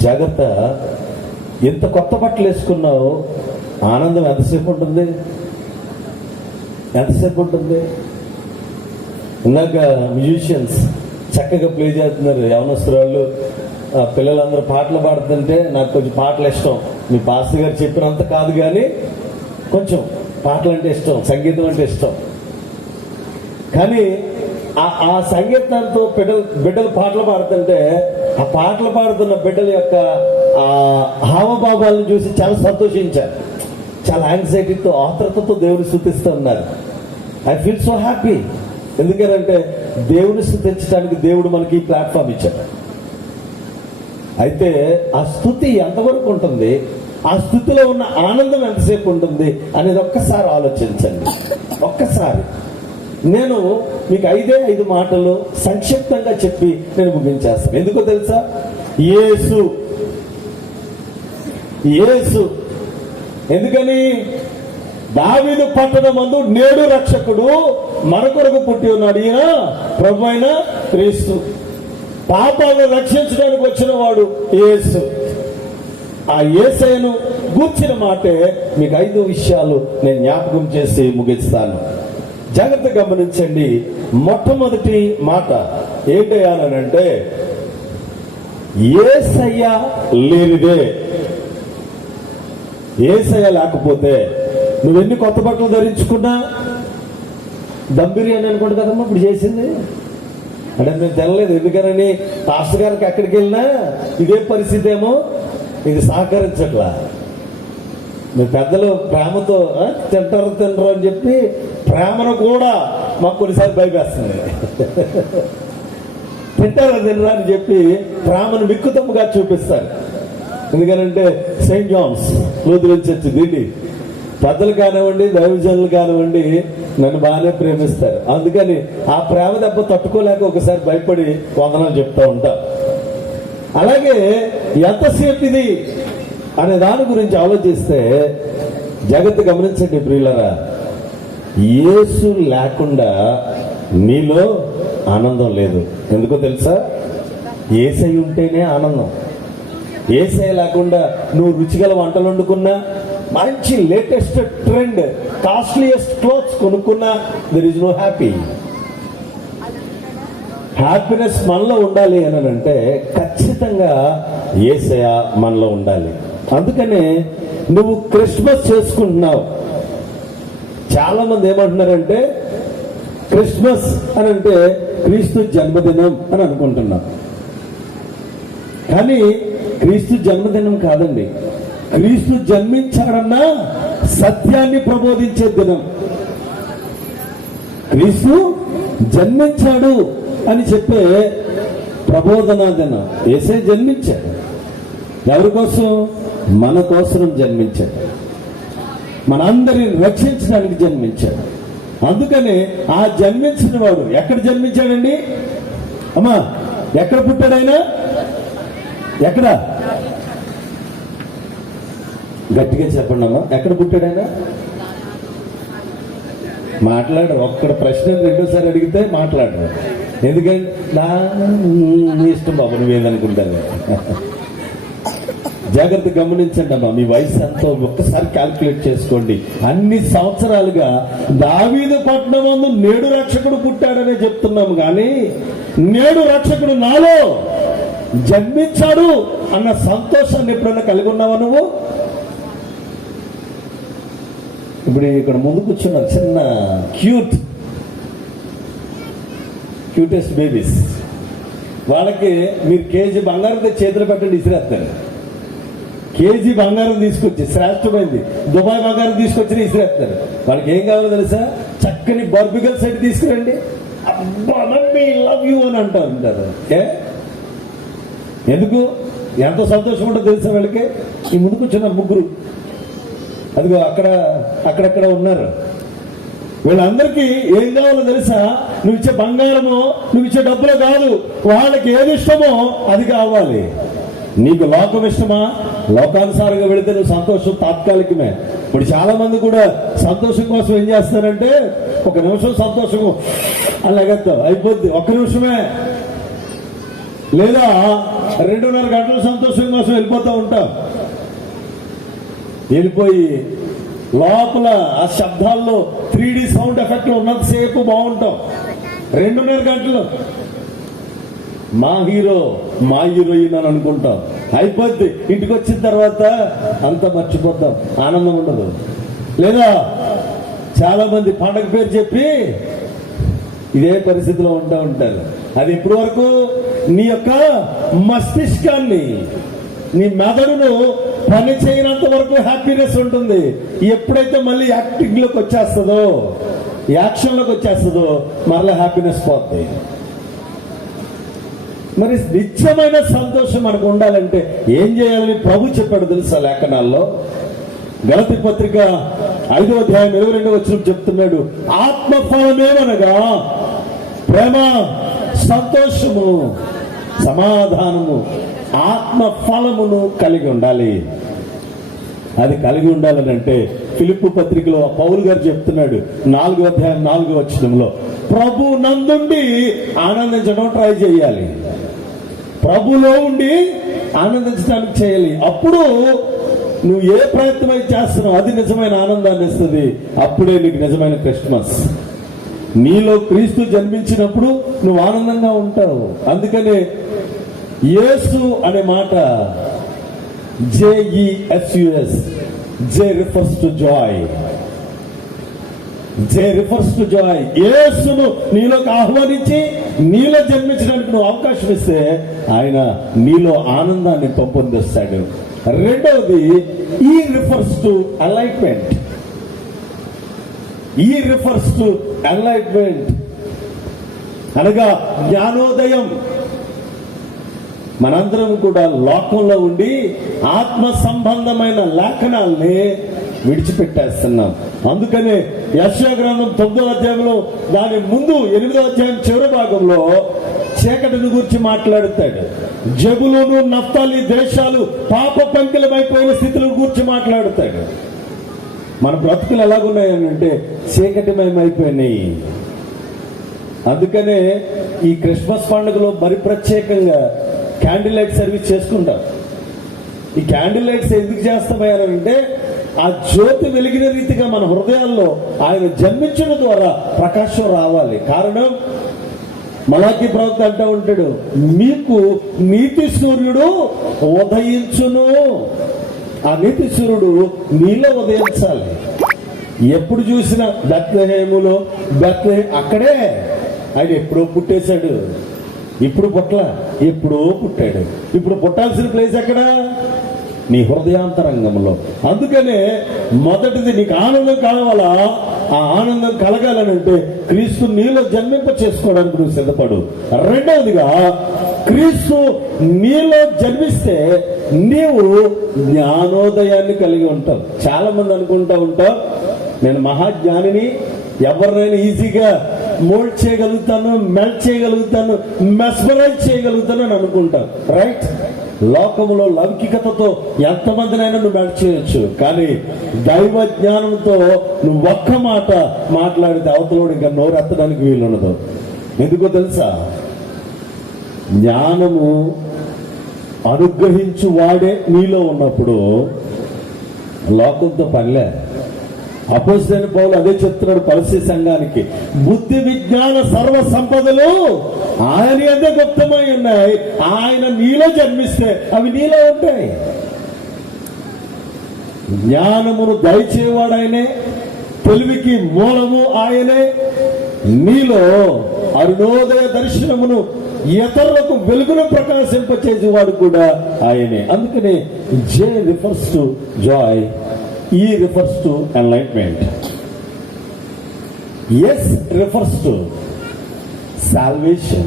జాగ్రత్త, ఎంత కొత్త బట్టలు వేసుకున్నావు, ఆనందం ఎంతసేపు ఉంటుంది? ఎంతసేపు ఉంటుంది? ఇందాక మ్యూజిషియన్స్ చక్కగా ప్లే చేస్తున్నారు, యవనస్తురాళ్ళు, పిల్లలందరూ పాటలు పాడుతుంటే నాకు కొంచెం పాటలు ఇష్టం. మీ పాస్టర్ గారు చెప్పినంత కాదు కానీ కొంచెం పాటలు అంటే ఇష్టం, సంగీతం అంటే ఇష్టం. కానీ ఆ సంగీతంతో బిడ్డలు పాటలు పాడుతుంటే ఆ పాటలు పాడుతున్న బిడ్డల యొక్క హావభావాలను చూసి చాలా సంతోషించారు. చాలా యాంగ్జైటీతో, ఆత్రతతో దేవుని స్తుతిస్తూ ఉన్నారు. I feel so happy. ఎందుకంటే దేవుని స్తుతించడానికి దేవుడు మనకి ఈ ప్లాట్ఫామ్ ఇచ్చాడు. అయితే ఆ స్తుతి ఎంతవరకు ఉంటుంది, ఆ స్తుతిలో ఉన్న ఆనందం ఎంతసేపు ఉంటుంది అనేది ఒక్కసారి ఆలోచించండి. ఒక్కసారి నేను మీకు 5 మాటలు సంక్షిప్తంగా చెప్పి నేను ముగించేస్తాను. ఎందుకో తెలుసా? యేసు. ఎందుకని? దావీదు పట్టణమందు నేడు రక్షకుడు మన కొరకు పుట్టి ఉన్నాడు. ఈయన ప్రభు అయిన క్రీస్తు. పాపాలను రక్షించడానికి వచ్చిన వాడు యేసు. ఆ యేసయ్యను గూర్చిన మాటే మీకు 5 విషయాలు నేను జ్ఞాపకం చేసి ముగిస్తాను. జాగ్రత్త గమనించండి. మొట్టమొదటి మాట ఏంటయ్యానంటే, యేసయ్య లేనిదే. యేసయ్య లేకపోతే నువ్వెన్ని కొత్త బట్టలు ధరించుకున్నా, దమ్ బిర్యానీ అనుకోండి కదమ్మా ఇప్పుడు చేసింది అంటే మేము తినలేదు. ఎందుకనని పాస్టర్ గారికి ఎక్కడికి వెళ్ళినా ఇదే పరిస్థితి ఏమో, ఇది సహకరించట్లా. మీ పెద్దలు ప్రేమతో తింటారు అని చెప్పి ప్రేమను కూడా మాకు కొన్నిసార్లు భయపేస్తుంది. తినరా అని చెప్పి ప్రేమను మిక్కుతమ్ముగా చూపిస్తారు. ఎందుకనంటే సెయింట్ జాన్స్ లూథరన్ చర్చ్ దీన్ని పెద్దలు కానివ్వండి, దైవజనులు కానివ్వండి నన్ను బాగానే ప్రేమిస్తారు. అందుకని ఆ ప్రేమ దెబ్బ తట్టుకోలేక ఒకసారి భయపడి వందనాలు చెప్తా ఉంటా. అలాగే ఎంతసేపు ఇది అనే దాని గురించి ఆలోచిస్తే జగత్తు గమనించండి ప్రియులరా, యేసు లేకుండా నీలో ఆనందం లేదు. ఎందుకో తెలుసా? యేసై ఉంటేనే ఆనందం. యేసై లేకుండా నువ్వు రుచిగల వంటలు వండుకున్నా, మంచి లేటెస్ట్ ట్రెండ్ కాస్ట్లీయెస్ట్ క్లోత్స్ కొనుక్కున్నా, there is no happy. Happiness మనలో ఉండాలి అని అంటే ఖచ్చితంగా యేసయ్య మనలో ఉండాలి. అందుకనే నువ్వు క్రిస్మస్ చేసుకుంటున్నావు. చాలా మంది ఏమంటున్నారంటే క్రిస్మస్ అని అంటే క్రీస్తు జన్మదినం అని అనుకుంటున్నాం. కానీ క్రీస్తు జన్మదినం కాదండి, క్రీస్తు జన్మించాడన్న సత్యాన్ని ప్రబోధించే దినం. క్రీస్తు జన్మించాడు అని చెప్పే ప్రబోధనా దినం. యేసే జన్మించాడు. ఎవరి కోసం? మన కోసం జన్మించాడు. మనందరిని రక్షించడానికి జన్మించాడు. అందుకనే ఆ జన్మించిన వాడు ఎక్కడ జన్మించాడండి? అమ్మా, ఎక్కడ పుట్టాడైనా? ఎక్కడ? గట్టిగా చెప్పండి అమ్మా, ఎక్కడ పుట్టాడైనా? మాట్లాడు. ఒక్కడ ప్రశ్న రెండోసారి అడిగితే మాట్లాడరు. ఎందుకంటే నీ ఇష్టం బాబు, నువ్వేదనుకుంటాను. జాగ్రత్త గమనించండి అమ్మా, మీ వయసు ఎంతో ఒక్కసారి క్యాల్కులేట్ చేసుకోండి. అన్ని సంవత్సరాలుగా దావీదు పట్టణమందు నేడు రక్షకుడు పుట్టాడనే చెప్తున్నాము, కానీ నేడు రక్షకుడు నాలో జన్మించాడు అన్న సంతోషాన్ని ఎప్పుడన్నా కలిగి ఉన్నావా నువ్వు? ఇప్పుడు ఇక్కడ ముందు కూర్చున్న చిన్న క్యూటెస్ట్ బేబీస్, వాళ్ళకి మీరు కేజీ బంగారం చేతులు పెట్టండి, ఇసిరేస్తారు. కేజీ బంగారం తీసుకొచ్చి, శ్రేష్టమైంది దుబాయ్ బంగారం తీసుకొచ్చి ఇసిరేస్తారు. వాళ్ళకి ఏం కావాలో తెలుసా? చక్కని బర్బికల్ సెట్ తీసుకురండి, అబ్బా మమ్మీ లవ్ యూ అని అంటారు. ఎందుకు? ఎంతో సంతోషం ఉంటుందో తెలుసా వీళ్ళకి? ఈ ముందు కూర్చున్న ముగ్గురు, అదిగో అక్కడక్కడ ఉన్నారు. వీళ్ళందరికీ ఏం కావాలో తెలుసా? నువ్వు ఇచ్చే బంగారమో నువ్వు ఇచ్చే డబ్బులో కాదు, వాళ్ళకి ఏది ఇష్టమో అది కావాలి. నీకు లోకం ఇష్టమా? లోకానుసారంగా వెళితే నువ్వు సంతోషం తాత్కాలికమే. ఇప్పుడు చాలా మంది కూడా సంతోషం కోసం ఏం చేస్తారంటే, ఒక నిమిషం సంతోషం అలాగేస్తావు, అయిపోద్ది, ఒక్క నిమిషమే. లేదా 2.5 గంటల సంతోషం కోసం వెళ్ళిపోతూ ఉంటావు. వెళ్ళిపోయి లోపల ఆ శబ్దాల్లో 3D సౌండ్ ఎఫెక్ట్ ఉన్నంతసేపు బాగుంటాం. 2.5 గంటలు మా హీరో మా హీరోయిన్ అని అనుకుంటాం, అయిపోద్ది. ఇంటికి వచ్చిన తర్వాత అంతా మర్చిపోతాం, ఆనందం ఉండదు. లేదా చాలా మంది పండగ పేరు చెప్పి ఇదే పరిస్థితిలో ఉంటారు. అది ఇప్పటి వరకు నీ యొక్క మస్తిష్కాన్ని, నీ మెదడును పని చేయనంత వరకు హ్యాపీనెస్ ఉంటుంది. ఎప్పుడైతే మళ్ళీ యాక్టింగ్ లోకి వచ్చేస్తుందో, యాక్షన్ లోకి వచ్చేస్తుందో, మరలా హ్యాపీనెస్ పోతుంది. మరి నిత్యమైన సంతోషం మనకు ఉండాలంటే ఏం చేయాలని ప్రభు చెప్పాడు తెలుసా? లేఖనాల్లో గలతీ పత్రిక 5వ అధ్యాయం 22వ వచనం చెప్తున్నాడు, ఆత్మఫలమేమనగా ప్రేమ, సంతోషము, సమాధానము, ఆత్మ ఫలమును కలిగి ఉండాలి. అది కలిగి ఉండాలని అంటే ఫిలిప్పు పత్రికలో పౌలు గారు చెప్తున్నాడు 4వ అధ్యాయం 4వ వచనంలో, ప్రభు నందుండి ఆనందించడం ట్రై చేయాలి. ప్రభులో ఉండి ఆనందించడానికి చేయాలి. అప్పుడు నువ్వు ఏ ప్రయత్నం అయితే చేస్తున్నావు అది నిజమైన ఆనందాన్ని ఇస్తుంది. అప్పుడే నీకు నిజమైన క్రిస్మస్. నీలో క్రీస్తు జన్మించినప్పుడు నువ్వు ఆనందంగా ఉంటావు. అందుకనే యేసు అనే మాట JESUS, J refers to joy. J refers to joy. యేసును నీలోకి ఆహ్వానించి నీలో జన్మించడానికి నువ్వు అవకాశం ఇస్తే ఆయన నీలో ఆనందాన్ని పెంపొందిస్తాడు. రెండవది ఈ రిఫర్స్ టు ఎన్లైట్మెంట్. ఈ రిఫర్స్ టు ఎన్లైట్మెంట్ అనగా జ్ఞానోదయం. మనందరం కూడా లోకంలో ఉండి ఆత్మ సంబంధమైన లేఖనాల్ని విడిచిపెట్టేస్తున్నాం. అందుకనే యెషయా గ్రంథం 9వ అధ్యాయంలో దాని ముందు 8వ అధ్యాయం చివరి భాగంలో చీకటిని గురించి మాట్లాడుతాడు. జబులూను నఫ్తాలి దేశాలు పాప పంకిలమైపోయిన స్థితుల గురించి మాట్లాడుతాడు. మన బ్రతుకులు ఎలాగున్నాయనంటే చీకటిమయమైపోయినాయి. అందుకనే ఈ క్రిస్మస్ పండుగలో మరి ప్రత్యేకంగా క్యాండిల్ లైట్ సర్వీస్ చేసుకుంటాం. ఈ క్యాండిల్ లైట్స్ ఎందుకు చేస్తామయ్యారంటే ఆ జ్యోతి వెలిగిన రీతిగా మన హృదయాల్లో ఆయన జన్మించడం ద్వారా ప్రకాశం రావాలి. కారణం మలాకి ప్రవక్త అంటూ ఉంటాడు, మీకు నీతి సూర్యుడు ఉదయించును. ఆ నీతి సూర్యుడు నీలో ఉదయించాలి. ఎప్పుడు చూసినా బెత్లెహేములో అక్కడే ఆయన ఎప్పుడో పుట్టేశాడు. ఇప్పుడు పుట్ల ఎప్పుడో పుట్టాడు. ఇప్పుడు పుట్టాల్సిన ప్లేస్ ఎక్కడ? నీ హృదయాంతరంగంలో. అందుకనే మొదటిది నీకు ఆనందం కావాలా, ఆ ఆనందం కలగాలనంటే క్రీస్తు నీలో జన్మింప చేసుకోవడానికి నువ్వు సిద్ధపడు. రెండవదిగా క్రీస్తు నీలో జన్మిస్తే నీవు జ్ఞానోదయాన్ని కలిగి ఉంటావు. చాలా మంది అనుకుంటా ఉంటావు, నేను మహాజ్ఞానిని, ఎవరినైనా ఈజీగా మోల్డ్ చేయగలుగుతాను, మెల్ట్ చేయగలుగుతాను, మెస్మరైజ్ చేయగలుగుతాను అని అనుకుంటాను. రైట్? లోకములో లౌకికతతో ఎంతమందినైనా నువ్వు మెల్ట్ చేయొచ్చు, కానీ దైవ జ్ఞానంతో నువ్వు ఒక్క మాట మాట్లాడితే అవతలోడు ఇంకా నోరెత్తడానికి వీలుండదు. ఎందుకో తెలుసా? జ్ఞానము అనుగ్రహించు వాడే నీలో ఉన్నప్పుడు లోకంతో పనిలే. అపోస్తలుడైన పౌలు అదే చెప్తున్నాడు కొలస్సీ సంఘానికి, బుద్ధి విజ్ఞాన సర్వ సంపదలు ఆయన యందే గుప్తమై ఉన్నాయి. ఆయన నీలో జన్మిస్తే అవి నీలో ఉంటాయి. జ్ఞానమును దయచేవాడు ఆయనే, తెలివికి మూలము ఆయనే. నీలో అరుణోదయ దర్శనమును ఇతరులకు వెలుగును ప్రకాశింపచేసేవాడు కూడా ఆయనే. అందుకనే J refers to joy, E refers to enlightenment. S refers to salvation,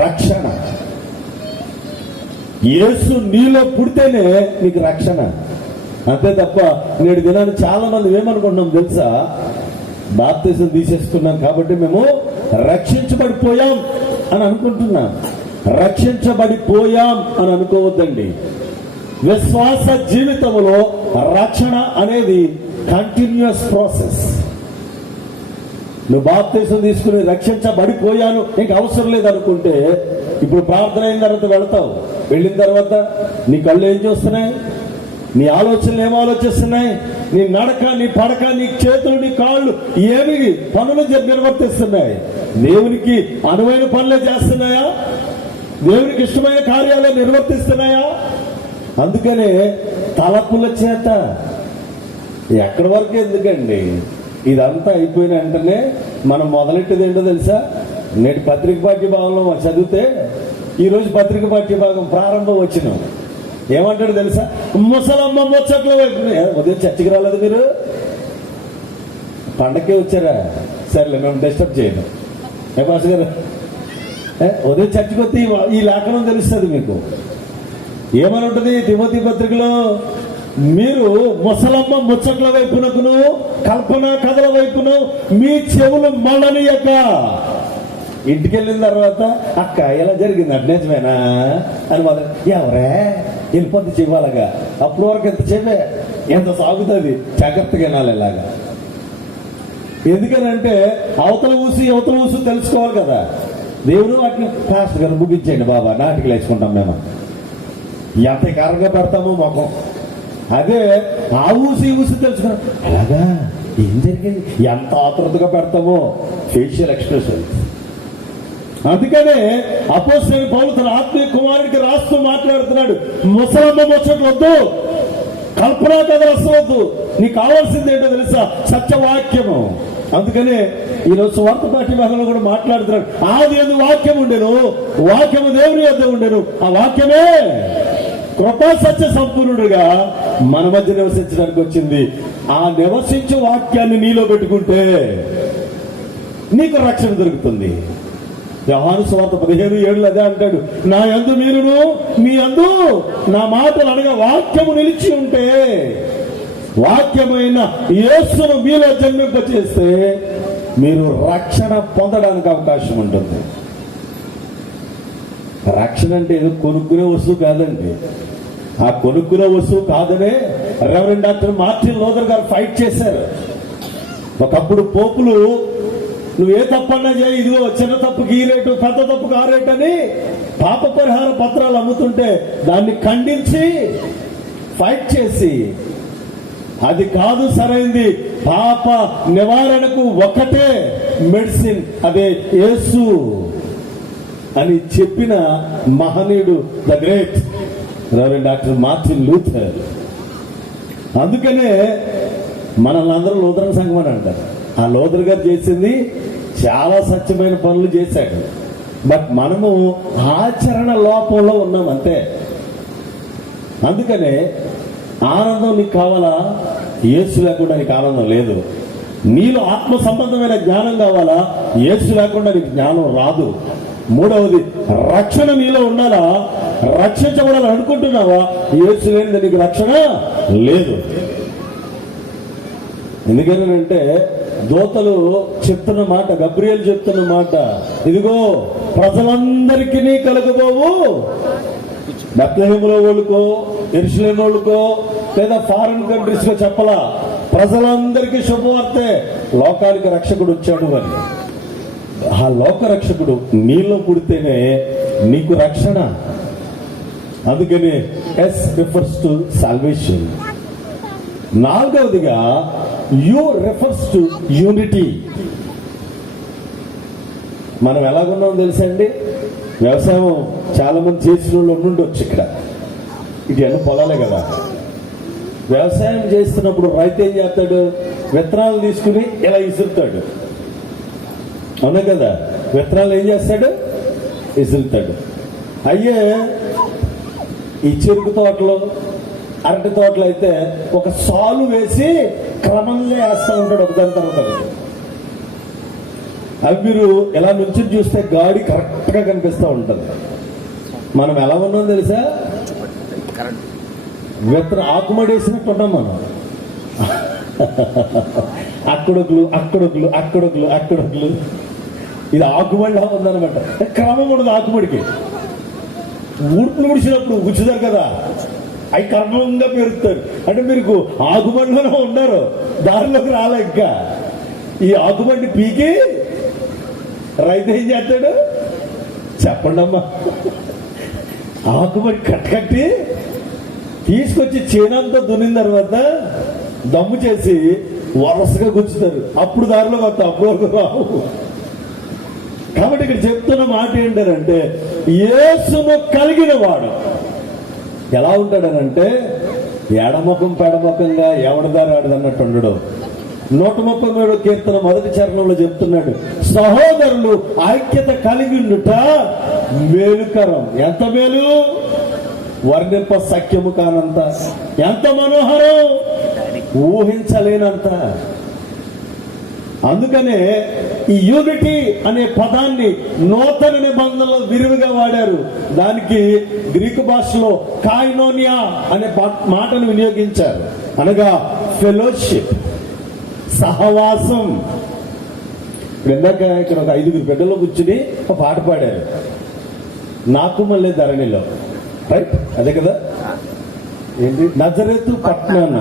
రక్షణ. యేసు నీలో పుడితేనే నీకు రక్షణ. అంతే తప్ప నేడు దినాన్ని చాలా మంది ఏమనుకుంటున్నాం తెలుసా? బాప్తిజం తీసేసుకున్నాం కాబట్టి మేము రక్షించబడిపోయాం అని అనుకుంటున్నాం. రక్షించబడిపోయాం అని అనుకోవద్దండి. విశ్వాస జీవితంలో రక్షణ అనేది కంటిన్యూస్ ప్రాసెస్. నువ్వు బాప్తిజం తీసుకుని రక్షించబడిపోయాను ఇంక అవసరం లేదనుకుంటే ఇప్పుడు ప్రార్థన అయిన తర్వాత వెళతావు. వెళ్ళిన తర్వాత నీ కళ్ళు ఏం చూస్తున్నాయి? నీ ఆలోచనలు ఏం ఆలోచిస్తున్నాయి? నీ నడక, నీ పడక, నీ చేతులు, నీ కాళ్ళు ఏమి పనులు నిర్వర్తిస్తున్నాయి? దేవునికి అనువైన పనులే చేస్తున్నాయా? దేవునికి ఇష్టమైన కార్యాలే నిర్వర్తిస్తున్నాయా? అందుకనే తలపుల చేత ఎక్కడి వరకు ఎందుకండి? ఇదంతా అయిపోయిన వెంటనే మనం మొదలెట్టేది ఏంటో తెలుసా? నేటి పత్రిక పాఠ్య భాగంలో చదివితే ఈరోజు పత్రిక పాఠ్య భాగం ప్రారంభం వచ్చినాం. ఏమంటాడు తెలుసా? ముసలమ్మ ముచ్చట్లు. ఉదయం చర్చికి రాలేదు మీరు? పండక్కే వచ్చారా? సరేలే, మేము డిస్టర్బ్ చేయను. పాస్ గారు ఉదయం చర్చికి వస్తే ఈ లేఖనం తెలుస్తుంది మీకు. ఏమని ఉంటుంది తిమోతి పత్రికలో? మీరు ముసలమ్మ ముచ్చట్ల వైపునకును కల్పన కథల వైపును మీ చెవులు మళ్ళనియక. ఇంటికి వెళ్ళిన తర్వాత అక్క ఎలా జరిగింది నిజమేనా అని మొదలు ఎవరే వెళ్ళిపోతే చెవాలగా. అప్పటి వరకు ఎంత చెప్పే ఎంత సాగుతుంది, జాగ్రత్తగా వినాలి ఇలాగా. ఎందుకనంటే అవతల ఊసు తెలుసుకోవాలి కదా. దేవుడు వాటిని ఫాస్ట్ గా ముగించండి బాబా, నాటికి వేసుకుంటాం మేము. ఎంత కారంగా పెడతామో మొఖం. అదే ఆ ఊసి తెలుసుకున్నాం అలాగా ఏం జరిగింది, ఎంత ఆతృతగా పెడతామో ఫేషియల్ ఎక్స్ప్రెషన్. అందుకనే అపోస్తలుడైన పౌలు తన ఆత్మీయ కుమారుడికి రాస్తూ మాట్లాడుతున్నాడు, ముసలమ్మ ముచ్చట్లు వద్దు, కల్పనా కథలు వస్తవద్దు, నీకు కావాల్సింది ఏంటో తెలుసా? సత్యవాక్యము. అందుకనే ఈరోజు స్వార్థ పాఠ్య భాగంలో కూడా మాట్లాడుతున్నాడు, ఆది యందు వాక్యం ఉండెను, వాక్యము దేవుని యొద్ద ఉండెను, ఆ వాక్యమే కృపా సత్య సంపూర్ణుడుగా మన మధ్య నివసించడానికి వచ్చింది. ఆ నివసించే వాక్యాన్ని నీలో పెట్టుకుంటే నీకు రక్షణ దొరుకుతుంది. యోహాను సువార్త 15:7 అదే అంటాడు, నా యందు మీరును మీ యందు నా మాటలు అనగా వాక్యము నిలిచి ఉంటే, వాక్యమైన యేసును మీలో జన్మింపచేస్తే మీరు రక్షణ పొందడానికి అవకాశం ఉంటుంది. రక్షణ అంటే ఏదో కొనుక్కునే వస్తువు కాదండి. ఆ కొనుక్కునే వస్తువు కాదనే రెవరెండ్ డాక్టర్ మార్టిన్ లూథర్ గారు ఫైట్ చేశారు. ఒకప్పుడు పోపులు నువ్వు ఏ తప్పన్నా చేయి, ఇదిగో చిన్న తప్పుకి ఈ రేటు, పెద్ద తప్పుకి ఆ రేటు అని పాప పరిహార పత్రాలు అమ్ముతుంటే దాన్ని ఖండించి ఫైట్ చేసి, అది కాదు సరైంది, పాప నివారణకు ఒకటే మెడిసిన్, అదే యేసు అని చెప్పిన మహనీయుడు the great reverend doctor Martin Luther. అందుకనే మనల్ని అందరూ లూథరన్ సంఘం అని అంటారు. ఆ లూథర్ గారు చేసింది చాలా సత్యమైన పనులు చేశాడు. బట్ మనము ఆచరణ లోపంలో ఉన్నాం అంతే. అందుకనే ఆనందం నీకు కావాలా? యేసు లేకుండా నీకు ఆనందం లేదు. నీలో ఆత్మ సంబంధమైన జ్ఞానం కావాలా? యేసు లేకుండా నీకు జ్ఞానం రాదు. మూడవది, రక్షణ నీలో ఉండాలా? రక్షించబడాలని అనుకుంటున్నావా? యేసు లేనిది నీకు రక్షణ లేదు. ఎందుకంటే దూతలు చెప్తున్న మాట, గబ్రియల్ చెప్తున్న మాట, ఇదిగో ప్రజలందరికీ కలగబోవు, బెత్లెహేములో వాళ్ళకో యెరూషలేము వాళ్ళకో లేదా ఫారిన్ కంట్రీస్ లో చెప్పలా, ప్రజలందరికీ శుభవార్తే, లోకానికి రక్షకుడు వచ్చాడు అని. ఆ లోక రక్షకుడు నీలో పుడితేనే నీకు రక్షణ. అందుకని ఎస్ రిఫర్స్ టు సాల్వేషన్. నాలుగవదిగా యు రిఫర్స్ టు యూనిటీ. మనం ఎలాగున్నాం తెలుసా అండి? వ్యవసాయం చాలా మంది చేసిన వాళ్ళు ఉండుండొచ్చు. ఇక్కడ ఇది అన్ని పొలాలే కదా. వ్యవసాయం చేస్తున్నప్పుడు రైతు ఏం చేస్తాడు? విత్తనాలు తీసుకుని ఇలా ఇసురుతాడు, అవునా కదా? విత్తనాలు ఏం చేస్తాడు? ఇసురుతాడు. అయ్యే ఈ చెరుకు తోటలో, అరటి తోటలో అయితే ఒక సాలు వేసి క్రమంగా వేస్తూ ఉంటాడు ఒకదాని తర్వాత. అవి మీరు ఎలా నుంచి చూస్తే గాడి కరెక్ట్ గా కనిపిస్తూ ఉంటుంది. మనం ఎలా ఉన్నాం తెలుసా? విత్తనం ఆకుమడేసినట్టు ఉన్నాం మనం. అక్కడొకలు అక్కడొకలు అక్కడొకలు అక్కడొకలు. ఇది ఆకుమడిలా ఉందన్నమాట. క్రమం ఉండదు ఆకుమడికి. ఊడ్పులు ముడిచినప్పుడు గుచ్చుతారు కదా, అవి క్రమంగా పెరుగుతారు. అంటే మీరు ఆకుమడిలోనే ఉన్నారు, దారిలోకి రాలే. ఇంకా ఈ ఆకుమడి పీకి రైతు ఏం చేస్తాడు చెప్పండి అమ్మా? ఆకుమడి కట్టి తీసుకొచ్చి చేనంతా దున్నిన తర్వాత దమ్ము చేసి వరుసగా గుచ్చుతారు. అప్పుడు దారిలోకి వస్తాం, అప్పుడు వరకు రావు. కాబట్టి ఇక్కడ చెప్తున్న మాట ఏంటంటే, యేసును కలిగిన వాడు ఎలా ఉంటాడనంటే, ఎడముఖం పెడముఖంగా ఎవడదారి ఆడదన్నట్టు ఉండడు. 133వ కీర్తన 1వ చరణంలో చెప్తున్నాడు, సహోదరులు ఐక్యత కలిగి ఉండుట మేలుకరం. ఎంత మేలు! వర్ణింప సఖ్యము కానంత, ఎంత మనోహరం, ఊహించలేనంత. అందుకనే ఈ యూనిటీ అనే పదాన్ని నూతన నిబంధనలో విరివిగా వాడారు. దానికి గ్రీకు భాషలో కాయినోనియా అనే మాటను వినియోగించారు. అనగా ఫెలోషిప్, సహవాసం. ఇందాక ఇక్కడ ఒక 5 బిడ్డలు కూర్చుని ఒక పాట పాడారు, నాకు మళ్ళీ ధరణిలో. రైట్, అదే కదా? ఏంటి? నజరేతు పట్నాన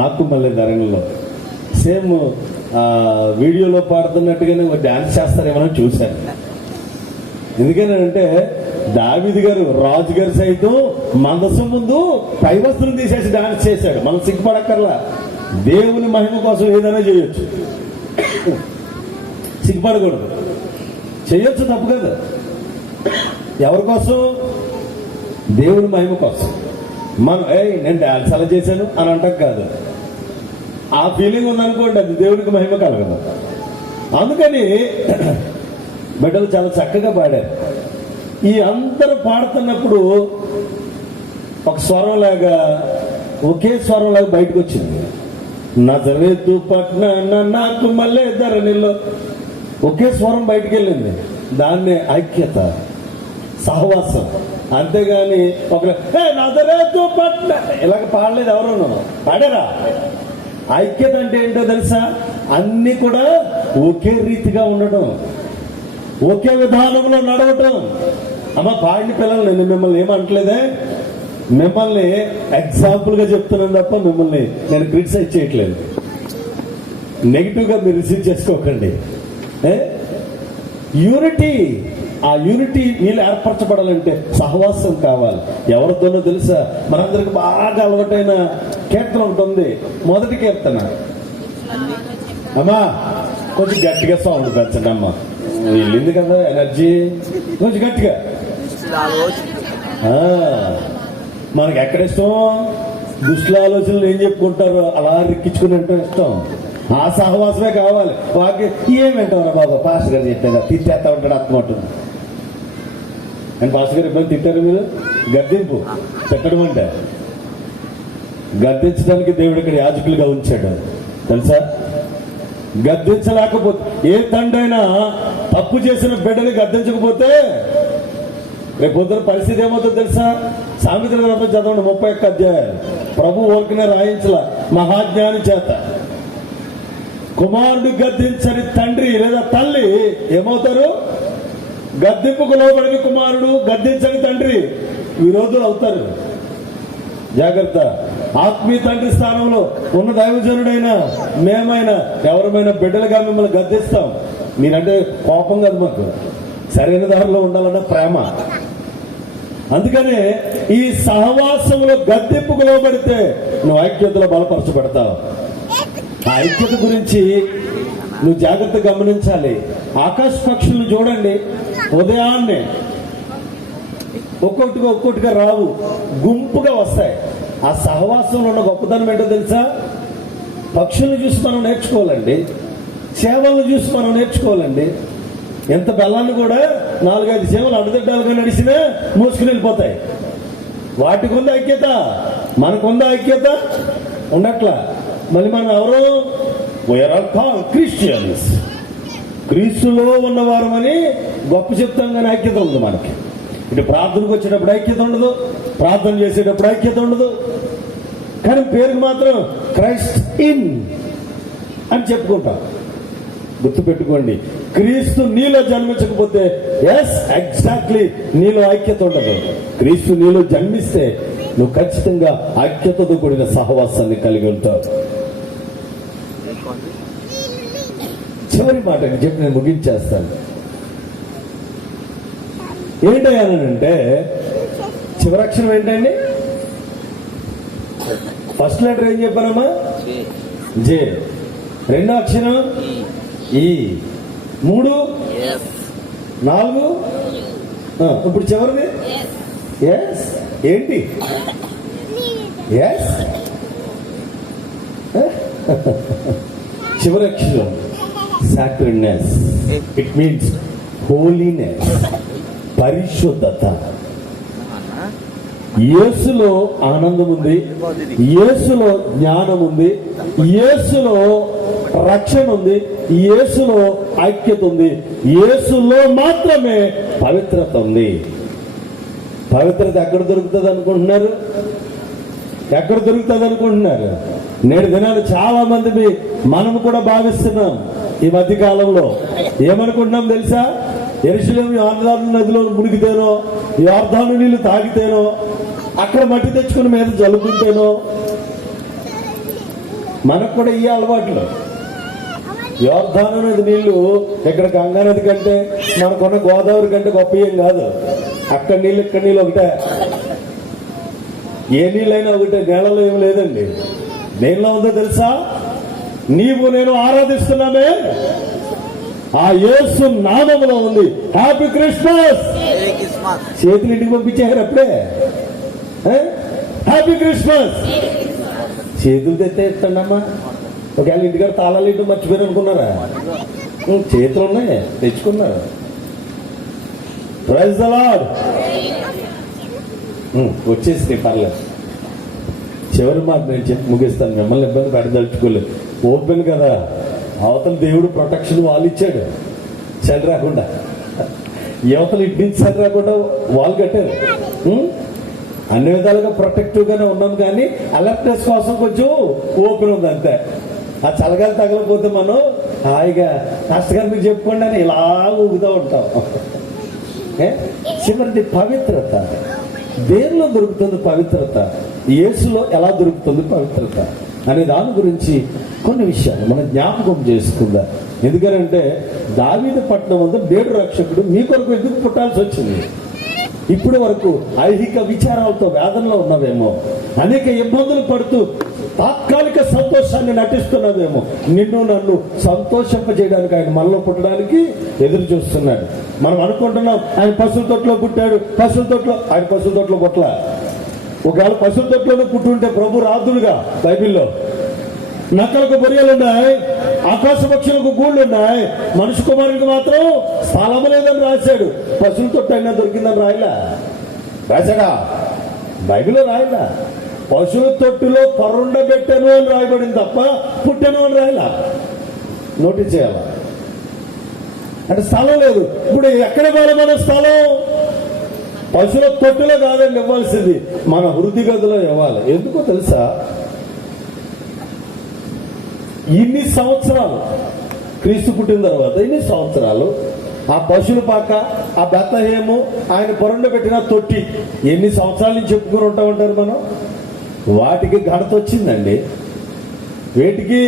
నాకు మళ్ళీ ధరణిలో. సేమ్ వీడియోలో పాడుతున్నట్టుగానే డాన్స్ చేస్తారేమో చూశాను. ఎందుకనంటే దావీదు గారు, రాజు గారు సైతం మందసం ముందు పై వస్త్రం తీసేసి డాన్స్ చేశాడు. మనం సిగ్గుపడక్కర్లా. దేవుని మహిమ కోసం ఏదైనా చేయొచ్చు, సిగ్గుపడకూడదు. చేయొచ్చు, తప్పు కదా. ఎవరి కోసం? దేవుని మహిమ కోసం. మనం నేను డాన్స్ అలా చేశాను అని అంటాం కాదు. ఆ ఫీలింగ్ ఉందనుకోండి, అది దేవునికి మహిమ కలగదు. అందుకని బిడ్డలు చాలా చక్కగా పాడారు. ఈ అందరూ పాడుతున్నప్పుడు ఒక స్వరంలాగా, ఒకే స్వరంలాగా బయటకు వచ్చింది. నజరేతు పట్న నాకు మళ్ళీ ధరణిలో ఒకే స్వరం బయటకు వెళ్ళింది. దాన్నే ఐక్యత, సహవాసం. అంతేగాని ఒక నజరేతు పట్న ఇలాగ పాడలేదు ఎవరు, పాడారా? ఐక్యత అంటే ఏంటో తెలుసా? అన్ని కూడా ఒకే రీతిగా ఉండటం, ఒకే విధానంలో నడవటం. అమ్మ పాడిన పిల్లలు, నేను మిమ్మల్ని ఏమంటలేదే, మిమ్మల్ని ఎగ్జాంపుల్ గా చెప్తున్నాను తప్ప మిమ్మల్ని నేను క్రిటిసైజ్ చేయట్లేదు. నెగిటివ్ గా మీరు రిసీవ్ చేసుకోకండి. యూనిటీ, ఆ యూనిటీ వీళ్ళు ఏర్పరచబడాలంటే సహవాసం కావాలి. ఎవరితోనో తెలుసా? మనందరికి బాగా అలవాటైన కీర్తన ఒకటి ఉంది, మొదటి కీర్తన. అమ్మా కొంచెం గట్టిగా సౌండ్ పెంచండి అమ్మా, వెళ్ళింది కదా ఎనర్జీ, కొంచెం గట్టిగా. మనకి ఎక్కడ ఇష్టం? దుష్టుల ఆలోచనలు ఏం చెప్పుకుంటారో అలా రిక్కించుకుని అంటే ఇష్టం. ఆ సహవాసమే కావాలి. వాకి ఏమంటారా బాబా, పాస్టర్ గారు చెప్పారా, తిట్టేస్తా ఉంటాడు అత్తమాట అని. పాస్టర్ గారు ఇబ్బంది తిట్టారు మీరు? గద్దింపు తిట్టడం అంటే గద్దించడానికి దేవుడు ఇక్కడ యాజకులుగా ఉంచాడు తెలుసా? గద్దించలేకపోతే, ఏ తండ్రి అయినా తప్పు చేసిన బిడ్డని గద్దించకపోతే రేపు పొద్దున పరిస్థితి ఏమవుతుందో తెలుసా? సామెతల గ్రంథం చదవండి 31 అధ్యాయం. ప్రభు ఊరికనే రాయించల, మహాజ్ఞాని చేత. కుమారుడు గద్దించని తండ్రి లేదా తల్లి ఏమవుతారు? గద్దింపుకు లోబడిన కుమారుడు, గద్దించని తండ్రి విరోధులు అవుతారు. జాగ్రత్త. ఆత్మీయ తండ్రి స్థానంలో ఉన్న దైవజనుడైనా మేమైనా ఎవరమైనా బిడ్డలుగా మిమ్మల్ని గద్దిస్తాం. మీరంటే కోపం కాదు, మాకు సరైన దారిలో ఉండాలన్న ప్రేమ. అందుకనే ఈ సహవాసంలో గద్దెంపుకు లోబడితే నువ్వు ఐక్యతలో బలపరచబడతావు. ఆ ఐక్యత గురించి నువ్వు జాగ్రత్త గమనించాలి. ఆకాశ పక్షులను చూడండి, ఉదయాన్నే ఒక్కొక్కటిగా రావు, గుంపుగా వస్తాయి. ఆ సహవాసంలో ఉన్న గొప్పతనం ఏంటో తెలుసా? పక్షులను చూసి మనం నేర్చుకోవాలండి, సేవలను చూసి మనం నేర్చుకోవాలండి. ఎంత బెల్లాన్ని కూడా 4-5 సేవలు అడ్డదిడ్డాలుగా నడిచినా మోసుకుని వెళ్ళిపోతాయి. వాటికి ఉందా ఐక్యత? మనకుందా ఐక్యత? ఉండట్లా. మళ్ళీ మనం ఎవరు? వీఆర్ ఆల్ కాల్డ్ క్రిస్టియన్స్, క్రీస్తులో ఉన్నవారు అని గొప్ప చెప్తాం, కానీ ఐక్యత ఉండదు మనకి. ఇటు ప్రార్థనకు వచ్చేటప్పుడు ఐక్యత ఉండదు, ప్రార్థన చేసేటప్పుడు ఐక్యత ఉండదు, కానీ పేరుకి మాత్రం క్రైస్ట్ ఇన్ అని చెప్పుకుంటాం. గుర్తుపెట్టుకోండి, క్రీస్తు నీలో జన్మించకపోతే ఎస్ ఎగ్జాక్ట్లీ నీలో ఐక్యత ఉండదు. క్రీస్తు నీలో జన్మిస్తే నువ్వు ఖచ్చితంగా ఐక్యతతో కూడిన సహవాసాన్ని కలిగి ఉంటావు. చివరి మాట చెప్పి నేను ముగించేస్తాను. ఏంటంటే చివరి అక్షరం ఏంటండి? ఫస్ట్ లెటర్ ఏం చెప్పానమ్మా? జే. రెండో అక్షరం ఈ. 3, 4, ఇప్పుడు చివరిది ఎస్. ఏంటి ఎస్? చివరి అక్షరం sacredness. It means holiness, పరిశుద్ధత. యేసులో ఆనందం ఉంది, యేసులో జ్ఞానం ఉంది, యేసులో రక్షణ ఉంది, యేసులో ఐక్యత ఉంది, యేసులో మాత్రమే పవిత్రత ఉంది. పవిత్రత ఎక్కడ దొరుకుతుంది అనుకుంటున్నారు? ఎక్కడ దొరుకుతుంది అనుకుంటున్నారు? నేడు దినాలు చాలా మంది మనం కూడా భావిస్తున్నాం. ఈ మధ్య కాలంలో ఏమనుకుంటున్నాం తెలుసా? యెరూషలేము యోర్దాను నదిలో మునిగితేనో, యోర్దాను నీళ్లు తాగితేనో, అక్కడ మట్టి తెచ్చుకుని మీద జల్లుకుంటేనో, మనకు కూడా ఈ అలవాట్లు. యోర్దాను నది నీళ్లు ఇక్కడ గంగా నది కంటే, మనకున్న గోదావరి కంటే గొప్ప ఏం కాదు. అక్కడ నీళ్ళు ఇక్కడ నీళ్ళు ఒకటే. ఏ నీళ్ళైనా ఒకటే, నేలలో ఏం లేదండి. దేనిలో ఉందో తెలుసా? నీవు నేను ఆరాధిస్తున్నామే ఆ యేసు నామములో ఉంది. Happy Christmas. చేతులు ఇంటికి పంపించారు అప్పుడే. Happy Christmas. చేతులు తెచ్చేస్తాడమ్మా. ఒకవేళ ఇంటికాడ తాళాలు ఇంటి మర్చిపోయారు అనుకున్నారా? చేతులు ఉన్నాయి, తెచ్చుకున్నారు. Praise the Lord. వచ్చేసి పర్లేదు. చివరి మాట నేను చెప్పి ముగిస్తాను, మిమ్మల్ని ఇబ్బంది పెడదలుచుకోలేదు. ఓపెన్ కదా, అవతల దేవుడు ప్రొటెక్షన్ వాళ్ళు ఇచ్చాడు, చలి రాకుండా. యువతలు ఇటు నుంచి చలి రాకుండా వాళ్ళు కట్టారు. అన్ని విధాలుగా ప్రొటెక్టివ్ గానే ఉన్నాం, కానీ అలర్ట్నెస్ కోసం కొంచెం ఓపెన్ ఉంది అంతే. ఆ చల్లగాలి తగలకపోతే మనం హాయిగా కష్టంగా మీకు చెప్పుకోండి అని ఇలా ఊగుతూ ఉంటాం. చివరిది పవిత్రత. దేనిలో దొరుకుతుంది పవిత్రత, యేసులో ఎలా దొరుకుతుంది పవిత్రత అనే దాని గురించి కొన్ని విషయాలు మనం జ్ఞాపకం చేసుకుందాం. ఎందుకనంటే దావీదు పట్టణం వద్ద నేడు రక్షకుడు మీ కొరకు ఎందుకు పుట్టాల్సి వచ్చింది? ఇప్పటి వరకు ఐహిక విచారాలతో వేదనలో ఉన్నావేమో, అనేక ఇబ్బందులు పడుతూ తాత్కాలిక సంతోషాన్ని నటిస్తున్నావేమో. నిన్ను నన్ను సంతోషింపజేయడానికి ఆయన మనలో పుట్టడానికి ఎదురు చూస్తున్నాడు. మనం అనుకుంటున్నాం ఆయన పశువుల తొట్లో పుట్టాడు, పశువుల తొట్లో. ఆయన పశువుల తొట్లో పుట్ల. ఒకవేళ పశువుల తొట్లోనే పుట్టుంటే ప్రభు రాదుడుగా. బైబిల్లో నక్కలకు బొరియలున్నాయి, ఆకాశ పక్షులకు గూళ్ళున్నాయి, మనిషి కుమారునికి మాత్రం స్థలం లేదని రాశాడు. పశువుల తొట్టు అయినా దొరికిందని రాయలా? రాశాడా? బైబిల్లో రాయలా. పశువుల తొట్టులో పరుండబెట్టను అని రాయబడింది తప్ప పుట్టెను అని రాయలా. నోటీస్ చేయాల. అంటే స్థలం లేదు. ఇప్పుడు ఎక్కడ పోవాలి మన స్థలం? పశువుల తొట్టులో కాదండి ఇవ్వాల్సింది, మన హృదయ గదిలో ఇవ్వాలి. ఎందుకో తెలుసా? ఇన్ని సంవత్సరాలు క్రీస్తు పుట్టిన తర్వాత ఇన్ని సంవత్సరాలు ఆ పశువుల పాక, ఆ బెత్లెహేము, ఆయన పొరండ పెట్టిన తొట్టి ఎన్ని సంవత్సరాల నుంచి చెప్పుకుని ఉంటామంటారు మనం. వాటికి ఘనత వచ్చిందండి. వీటికి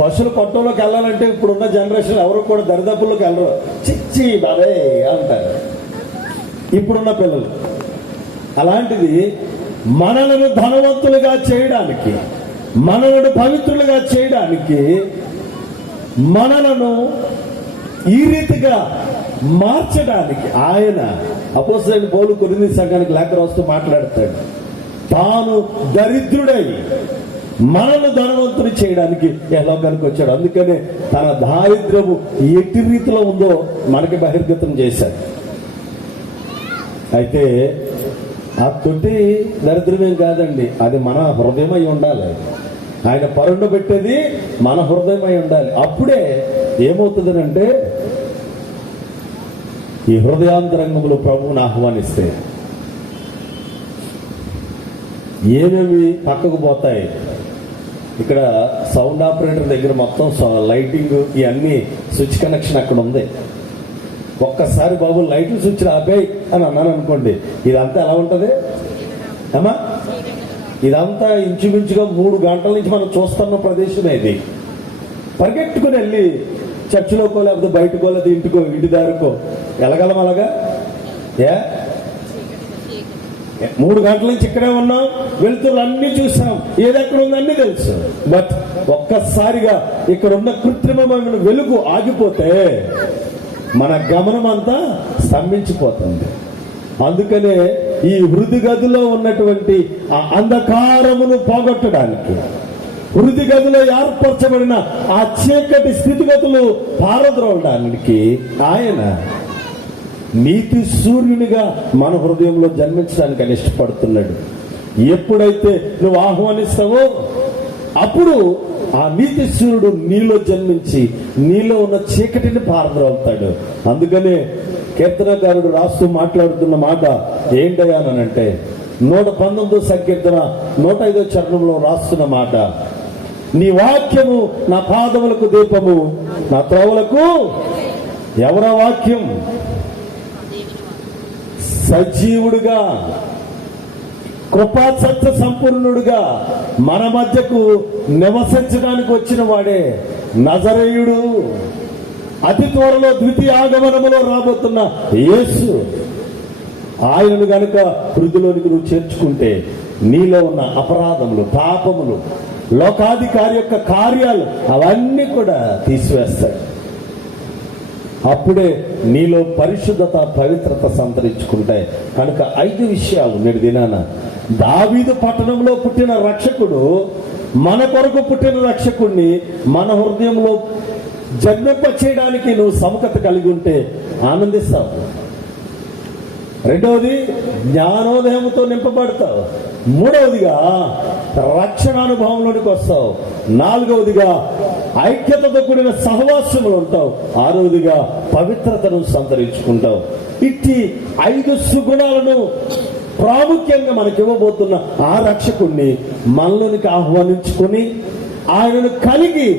పశువుల పట్టణంలోకి వెళ్ళాలంటే ఇప్పుడున్న జనరేషన్ ఎవరు కూడా దరిదాపుల్లోకి వెళ్ళరు. చిచ్చి బాబే అంటారు ఇప్పుడున్న పిల్లలు. అలాంటిది మనలను ధనవంతులుగా చేయడానికి, మనలను పవిత్రులుగా చేయడానికి, మనలను ఈ రీతిగా మార్చడానికి ఆయన అపోస్తలుడైన పౌలు కొరింథీ సంఘానికి లేఖ రాస్తూ మాట్లాడతాడు. తాను దరిద్రుడై మనల్ని ధనవంతుని చేయడానికి ఎలాగనికి వచ్చాడు. అందుకనే తన దారిద్ర్యము ఎట్టి రీతిలో ఉందో మనకి బహిర్గతం చేశాడు. అయితే ఆ తొట్టి దరిద్రమేం కాదండి, అది మన హృదయమై ఉండాలి. ఆయన పరుండ పెట్టేది మన హృదయమై ఉండాలి. అప్పుడే ఏమవుతుందనంటే ఈ హృదయాంతరంగంలో ప్రభువుని ఆహ్వానిస్తే ఏమేమి పక్కకు పోతాయి. ఇక్కడ సౌండ్ ఆపరేటర్ దగ్గర మొత్తం లైటింగ్ ఇవన్నీ స్విచ్ కనెక్షన్ అక్కడ ఉంది. ఒక్కసారి బాబు లైట్లు స్విచ్ ఆపేయి అని అన్నాను అనుకోండి, ఇదంతా ఎలా ఉంటుంది అమ్మా? ఇదంతా ఇంచుమించుగా 3 గంటల నుంచి మనం చూస్తున్న ప్రదేశమే ఇది. పరిగెట్టుకుని వెళ్ళి చర్చిలోకో లేకపోతే బయటకో లేదా ఇంటి దారికో వెళ్ళగలం అలాగా? 3 గంటల నుంచి ఇక్కడే ఉన్నాం, వెళ్తురు అన్ని చూసాం, ఏది ఎక్కడ ఉంది అన్ని తెలుసు. బట్ ఒక్కసారిగా ఇక్కడ ఉన్న కృత్రిమమైన వెలుగు ఆగిపోతే మన గమనం అంతా స్తంభించిపోతుంది. అందుకనే ఈ హృదయ గదిలో ఉన్నటువంటి ఆ అంధకారమును పోగొట్టడానికి, హృదయ గదిలో ఏర్పరచబడిన ఆ చీకటి స్థితిగతులు పారద్రోలడానికి ఆయన నీతి సూర్యునిగా మన హృదయంలో జన్మించడానికి ఆయన ఇష్టపడుతున్నాడు. ఎప్పుడైతే నువ్వు ఆహ్వానిస్తావో అప్పుడు ఆ నీతి సూర్యుడు నీలో జన్మించి నీలో ఉన్న చీకటిని పారద్రోలుతాడు. అందుకనే కీర్తనకారుడు రాస్తూ మాట్లాడుతున్న మాట ఏంటయ్యానంటే 119 సంకీర్తన 105 చరణంలో రాస్తున్న మాట, నీ వాక్యము నా పాదములకు దీపము, నా త్రోవలకు. ఎవరా వాక్యం? సజీవుడుగా, కృపా సత్య సంపూర్ణుడుగా మన మధ్యకు నివసించడానికి వచ్చిన వాడే నజరేయుడు. అతి త్వరలో ద్వితీయ ఆగమనములో రాబోతున్న యేసు. ఆయనను గనుక హృదయలోనికి నువ్వు చేర్చుకుంటే నీలో ఉన్న అపరాధములు, పాపములు, లోకాధికారి యొక్క కార్యాలు అవన్నీ కూడా తీసివేస్తాడు. అప్పుడే నీలో పరిశుద్ధత, పవిత్రత సంతరించుకుంటాయి. కనుక 5 విషయాలు నేడు దినాన దావీదు పట్టణంలో పుట్టిన రక్షకుడు, మన కొరకు పుట్టిన రక్షకుడిని మన హృదయంలో జన్మింప చేయడానికి నువ్వు సముఖత కలిగి ఉంటే ఆనందిస్తావు. రెండవది జ్ఞానోదయంతో నింపబడతావు. మూడవదిగా రక్షణ అనుభవంలోనికి వస్తావు. నాలుగవదిగా ఐక్యతతో కూడిన సహవాసములు ఉంటావు. ఆరవదిగా పవిత్రతను సంతరించుకుంటావు. ఇట్టి 5 సుగుణాలను ప్రాముఖ్యంగా మనకి ఇవ్వబోతున్న ఆ రక్షకుణ్ణి మనలోనికి ఆహ్వానించుకొని ఆయనను కలిగి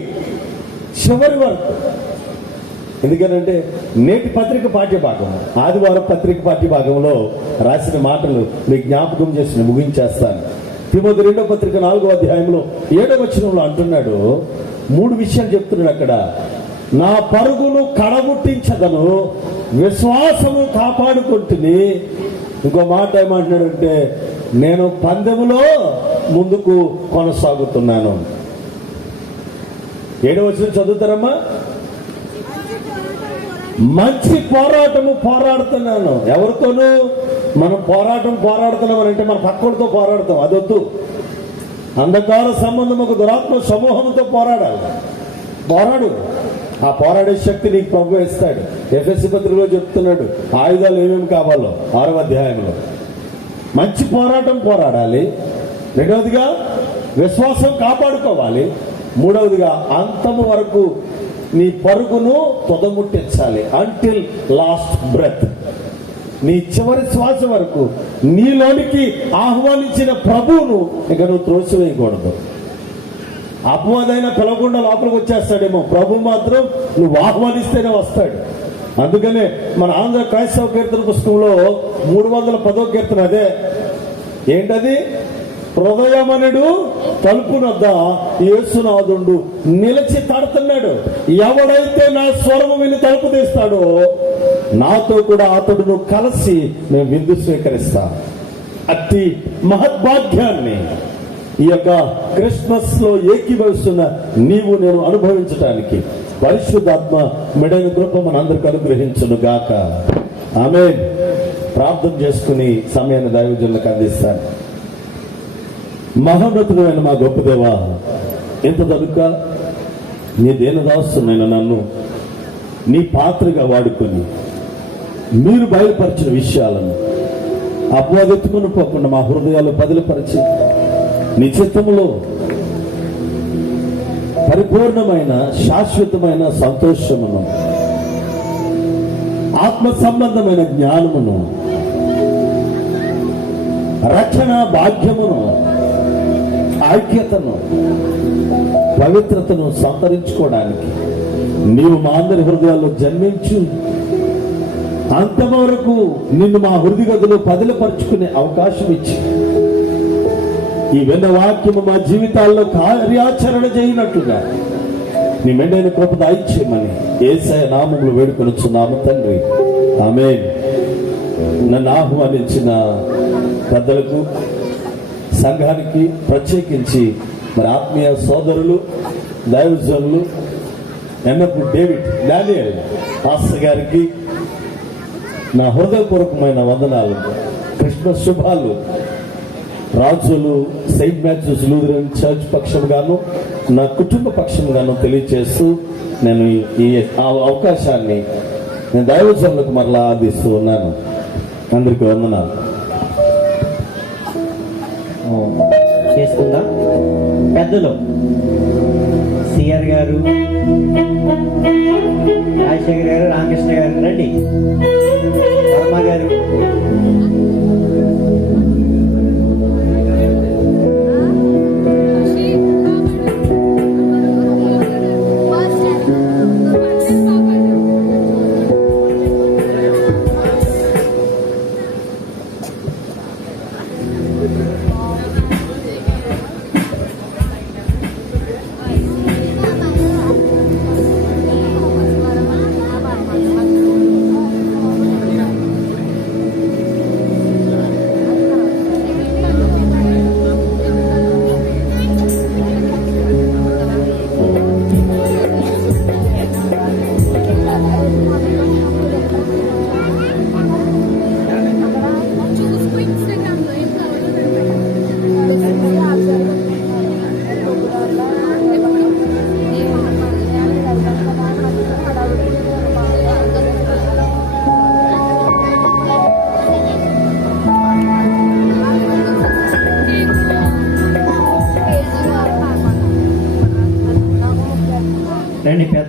చివరి వరకు, ఎందుకనంటే నేటి పత్రిక పాఠ్యభాగం, ఆదివారం పత్రిక పాఠ్యభాగంలో రాసిన మాటలు మీకు జ్ఞాపకం చేసి ముగించేస్తాను. తిమోతి 2వ పత్రిక 4వ అధ్యాయంలో 7వ వచనంలో అంటున్నాడు, 3 విషయాలు చెప్తున్నాడు అక్కడ. నా పరుగును కడముట్టించదను, విశ్వాసము కాపాడుకుంటుని. ఇంకో మాట ఏమంటున్నాడంటే, నేను పందెములో ముందుకు కొనసాగుతున్నాను. 7వ వచనం చదువుతారమ్మా. మంచి పోరాటము పోరాడుతున్నాను. ఎవరితోనూ మనం పోరాడుతున్నాం అంటే మన పక్కడితో పోరాడతాం, అదొద్దు. అంధకార సంబంధము దురాత్మ సమూహంతో పోరాడు. ఆ పోరాడే శక్తి నీకు ప్రభు ఇస్తాడు. ఎఫెసీ పత్రికలో చెప్తున్నాడు ఆయుధాలు ఏమేమి కావాలో 6వ అధ్యాయంలో. మంచి పోరాటం పోరాడాలి. రెండవదిగా విశ్వాసం కాపాడుకోవాలి. మూడవదిగా అంతము వరకు నీ పరుగును తొదముట్టించాలి. అంటిల్ లాస్ట్ బ్రెత్, నీ చివరి శ్వాస వరకు నీలోనికి ఆహ్వానించిన ప్రభువును ఇక నువ్వు త్రోసివేయకూడదు. అపవాదైనా పిలవకుండా లోపలికి వచ్చేస్తాడేమో, ప్రభు మాత్రం నువ్వు ఆహ్వానిస్తేనే వస్తాడు. అందుకనే మన ఆంధ్ర క్రైస్తవ కీర్తన పుస్తకంలో 310వ కీర్తన అదే. ఏంటది? హృదయమనుడు తలుపునొద్ద యేసునాథుండు నిలిచి తడుతున్నాడు. ఎవడైతే నా స్వరము విని తలుపు తీస్తాడో నాతో కూడా అతడును కలిసి మేము విందు స్వీకరిస్తా. అతి మహద్భాగ్యాన్ని ఈ యొక్క క్రిస్మస్ లో ఏకీభవిస్తున్న నీవు నేను అనుభవించడానికి పరిశుద్ధాత్మ మెడైన కృప మనందరికి అనుగ్రహించును గాక. ఆమేన్. ప్రార్థన చేసుకుని సమయాన్ని దైవజనులకు అందిస్తాను. మహోన్నతుడైన మా గొప్ప దేవా, ఎంత తనుక నీ దీనదాసునైన నన్ను నీ పాత్రగా వాడుకొని మీరు బయలుపరిచిన విషయాలను అపవాదెత్తుకుని పోకుండా మా హృదయాలు బదిలిపరిచి నీ చిత్తములో పరిపూర్ణమైన శాశ్వతమైన సంతోషమును, ఆత్మ సంబంధమైన జ్ఞానమును, రక్షణ భాగ్యమును, ఐక్యతను, పవిత్రతను సంతరించుకోవడానికి నీవు మా అందరి హృదయాల్లో జన్మించు అంతవరకు నిన్ను మా హృదయగదిలో పదిలపరుచుకునే అవకాశం ఇచ్చి ఈ విన్న వాక్యము మా జీవితాల్లో కార్యాచరణ చేయనట్లుగా నీ మెండైన కృప దయచేయమని యేసయ్య నామములో వేడుకొనుచున్నాము తండ్రి. ఆమేన్. నన్ను ఆహ్వానించిన పెద్దలకు, సంఘానికి, ప్రత్యేకించి మరి ఆత్మీయ సోదరులు, దైవజనులు ఎన్నపు డేవిడ్ డానియల్ పాస్టర్ గారికి నా హృదయపూర్వకమైన వందనాలు, క్రిస్మస్ శుభాలు. రాజులు సెయింట్ మ్యాథ్యూస్ లూథరన్ చర్చ్ పక్షంగాను నా కుటుంబ పక్షంగాను తెలియజేస్తూ నేను ఈ అవకాశాన్ని నేను దైవజనులకు మరలా అందిస్తూ ఉన్నాను. అందరికీ వందనాలు. చేసుకుందాం. పెద్దలు సిఆర్ గారు, రాజశేఖర్ గారు, రామకృష్ణ గారు రండి. వర్మ గారు,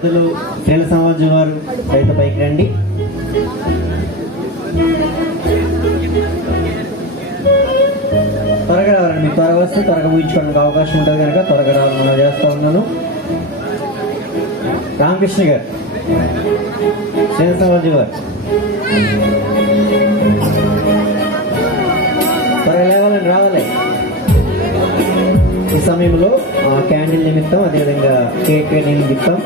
పెద్దలు శ్రీల సమాజం వారు రైతు పైకి రండి. త్వరగా రావాలండి. మీకు త్వరగా వస్తే త్వరగా ఊహించుకోవడానికి అవకాశం ఉంటుంది కనుక త్వరగా రావాలని చేస్తూ ఉన్నాను. రామకృష్ణ గారు, శ్రీల సమాజం వారు త్వరగా లేవాలని రావాలి. ఈ సమయంలో క్యాండిల్ నిమిత్తం అదేవిధంగా కేక్ నిమిత్తం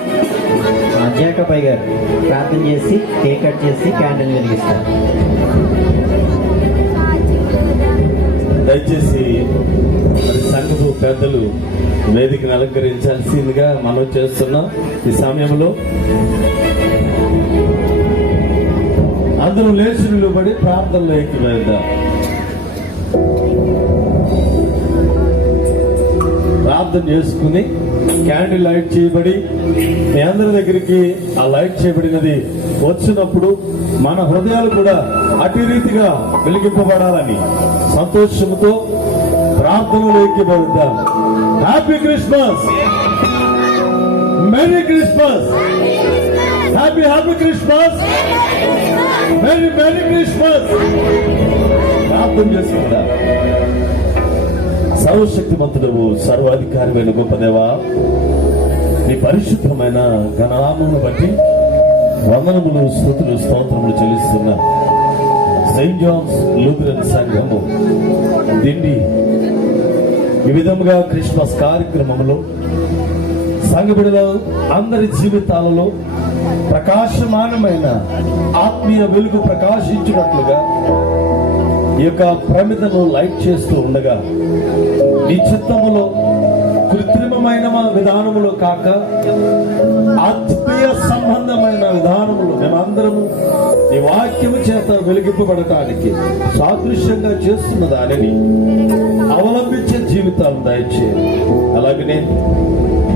జేకపై గారు ప్రార్థన చేసి కేక్ కట్ చేసి క్యాండిల్ వెలిగిస్తారు. దయచేసి మరి సంఘపు పెద్దలు వేదికను అలంకరించాల్సిందిగా మనం చేస్తున్నాం. ఈ సమయంలో అందరూ లేచి నిలబడి ప్రార్థనలో ఎక్కివేద్దాం. ప్రార్థన చేసుకుని క్యాండిల్ లైట్ చేయబడి మీ అందరి దగ్గరికి ఆ లైట్ చేయబడినది వచ్చినప్పుడు మన హృదయాలు కూడా అటు రీతిగా వెలిగింపబడాలని సంతోషంతో ప్రార్థనలు ఎక్కిపడుద్దాం. Happy Christmas, merry Christmas, happy happy Christmas, merry merry Christmas. ప్రార్థన చేసుకుందాం. సర్వశక్తిమంతుడవు, సర్వాధికారమైన గొప్ప దేవా, నీ పరిశుద్ధమైన ఘననామమును బట్టి వందనములు, స్తుతులు, స్తోత్రములు చెల్లిస్తున్నా. సెయింట్ జాన్స్ లూథరన్ సంఘము దిండి ఈ విధముగా క్రిస్మస్ కార్యక్రమంలో సంఘ బిడ్డల అందరి జీవితాలలో ప్రకాశమానమైన ఆత్మీయ వెలుగు ప్రకాశించినట్లుగా ఈ యొక్క ప్రమిదను లైట్ చేస్తూ ఉండగా నీ చిత్తములో కృత్రిమమైన విధానములో కాక ఆత్మీయ సంబంధమైన విధానములు మేమందరము ఈ వాక్యము చేత వెలిగింపబడటానికి సాదృశ్యంగా చేస్తున్న దానిని అవలంబించే జీవితాలు దయచేయండి. అలాగనే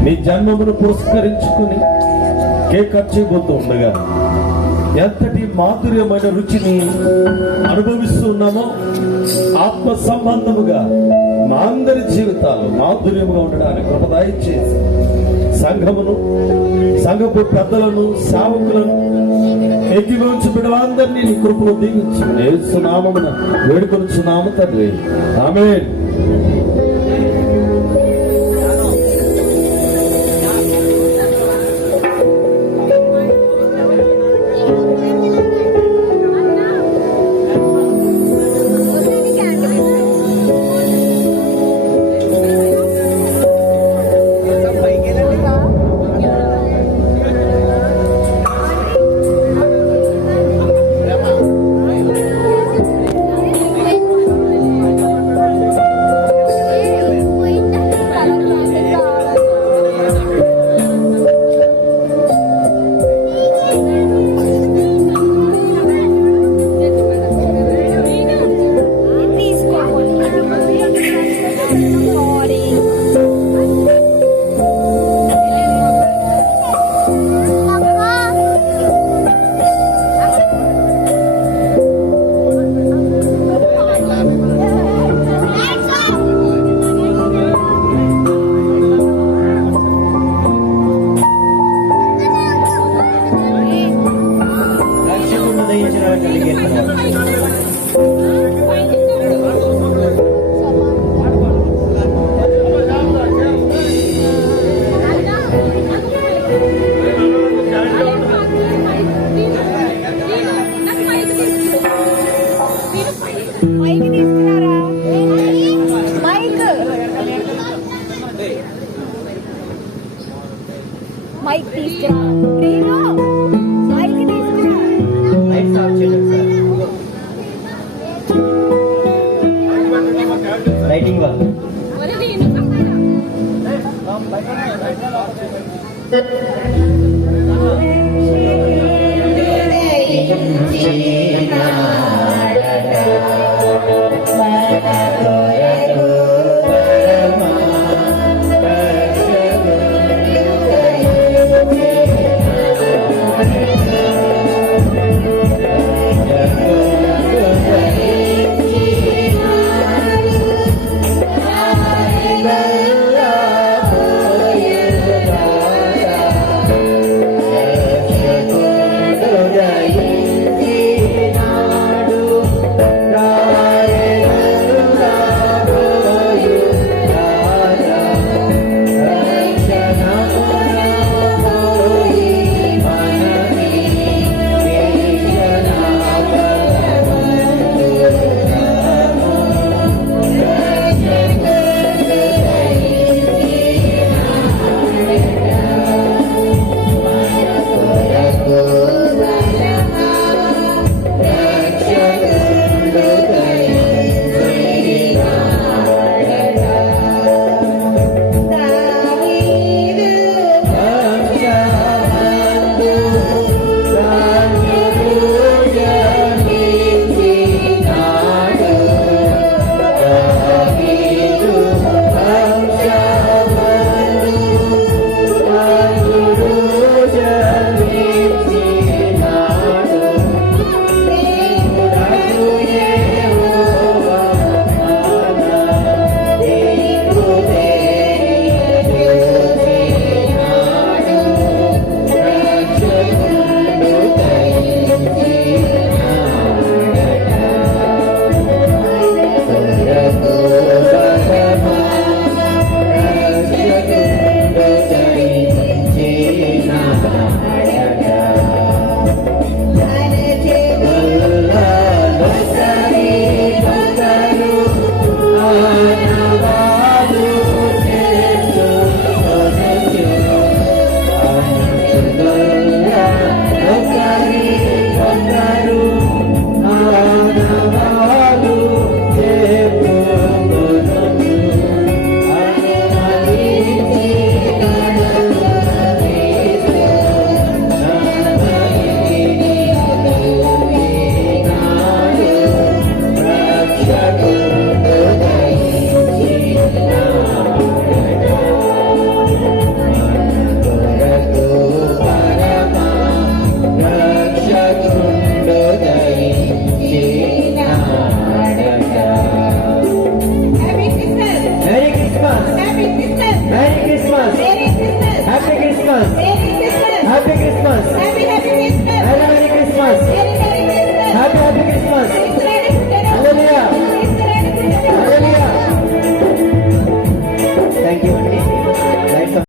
నీ జన్మమును పురస్కరించుకుని కేక్ కట్ చేయబోతూ ఉండగా ఎంతటి మాధుర్యమైన రుచిని అనుభవిస్తున్నామో ఆత్మ సంబంధముగా మా అందరి జీవితాలు మాధుర్యముగా ఉండడానికి కృప దయచేసి సంఘమును, సంఘపు పెద్దలను, సేవకులను, ఏకీభవించి బిడ్డలందరినీ నీ కృపలో దీవించు. యేసు నామమున వేడుకొనుచున్నాము తండ్రి, ఆమేన్. మైక్ తీసుకురా. మైక్ తీసుకురా. లైట్స్ ఆఫ్ చేయండి సార్. లైటింగ్ వాళ్ళు ఒరే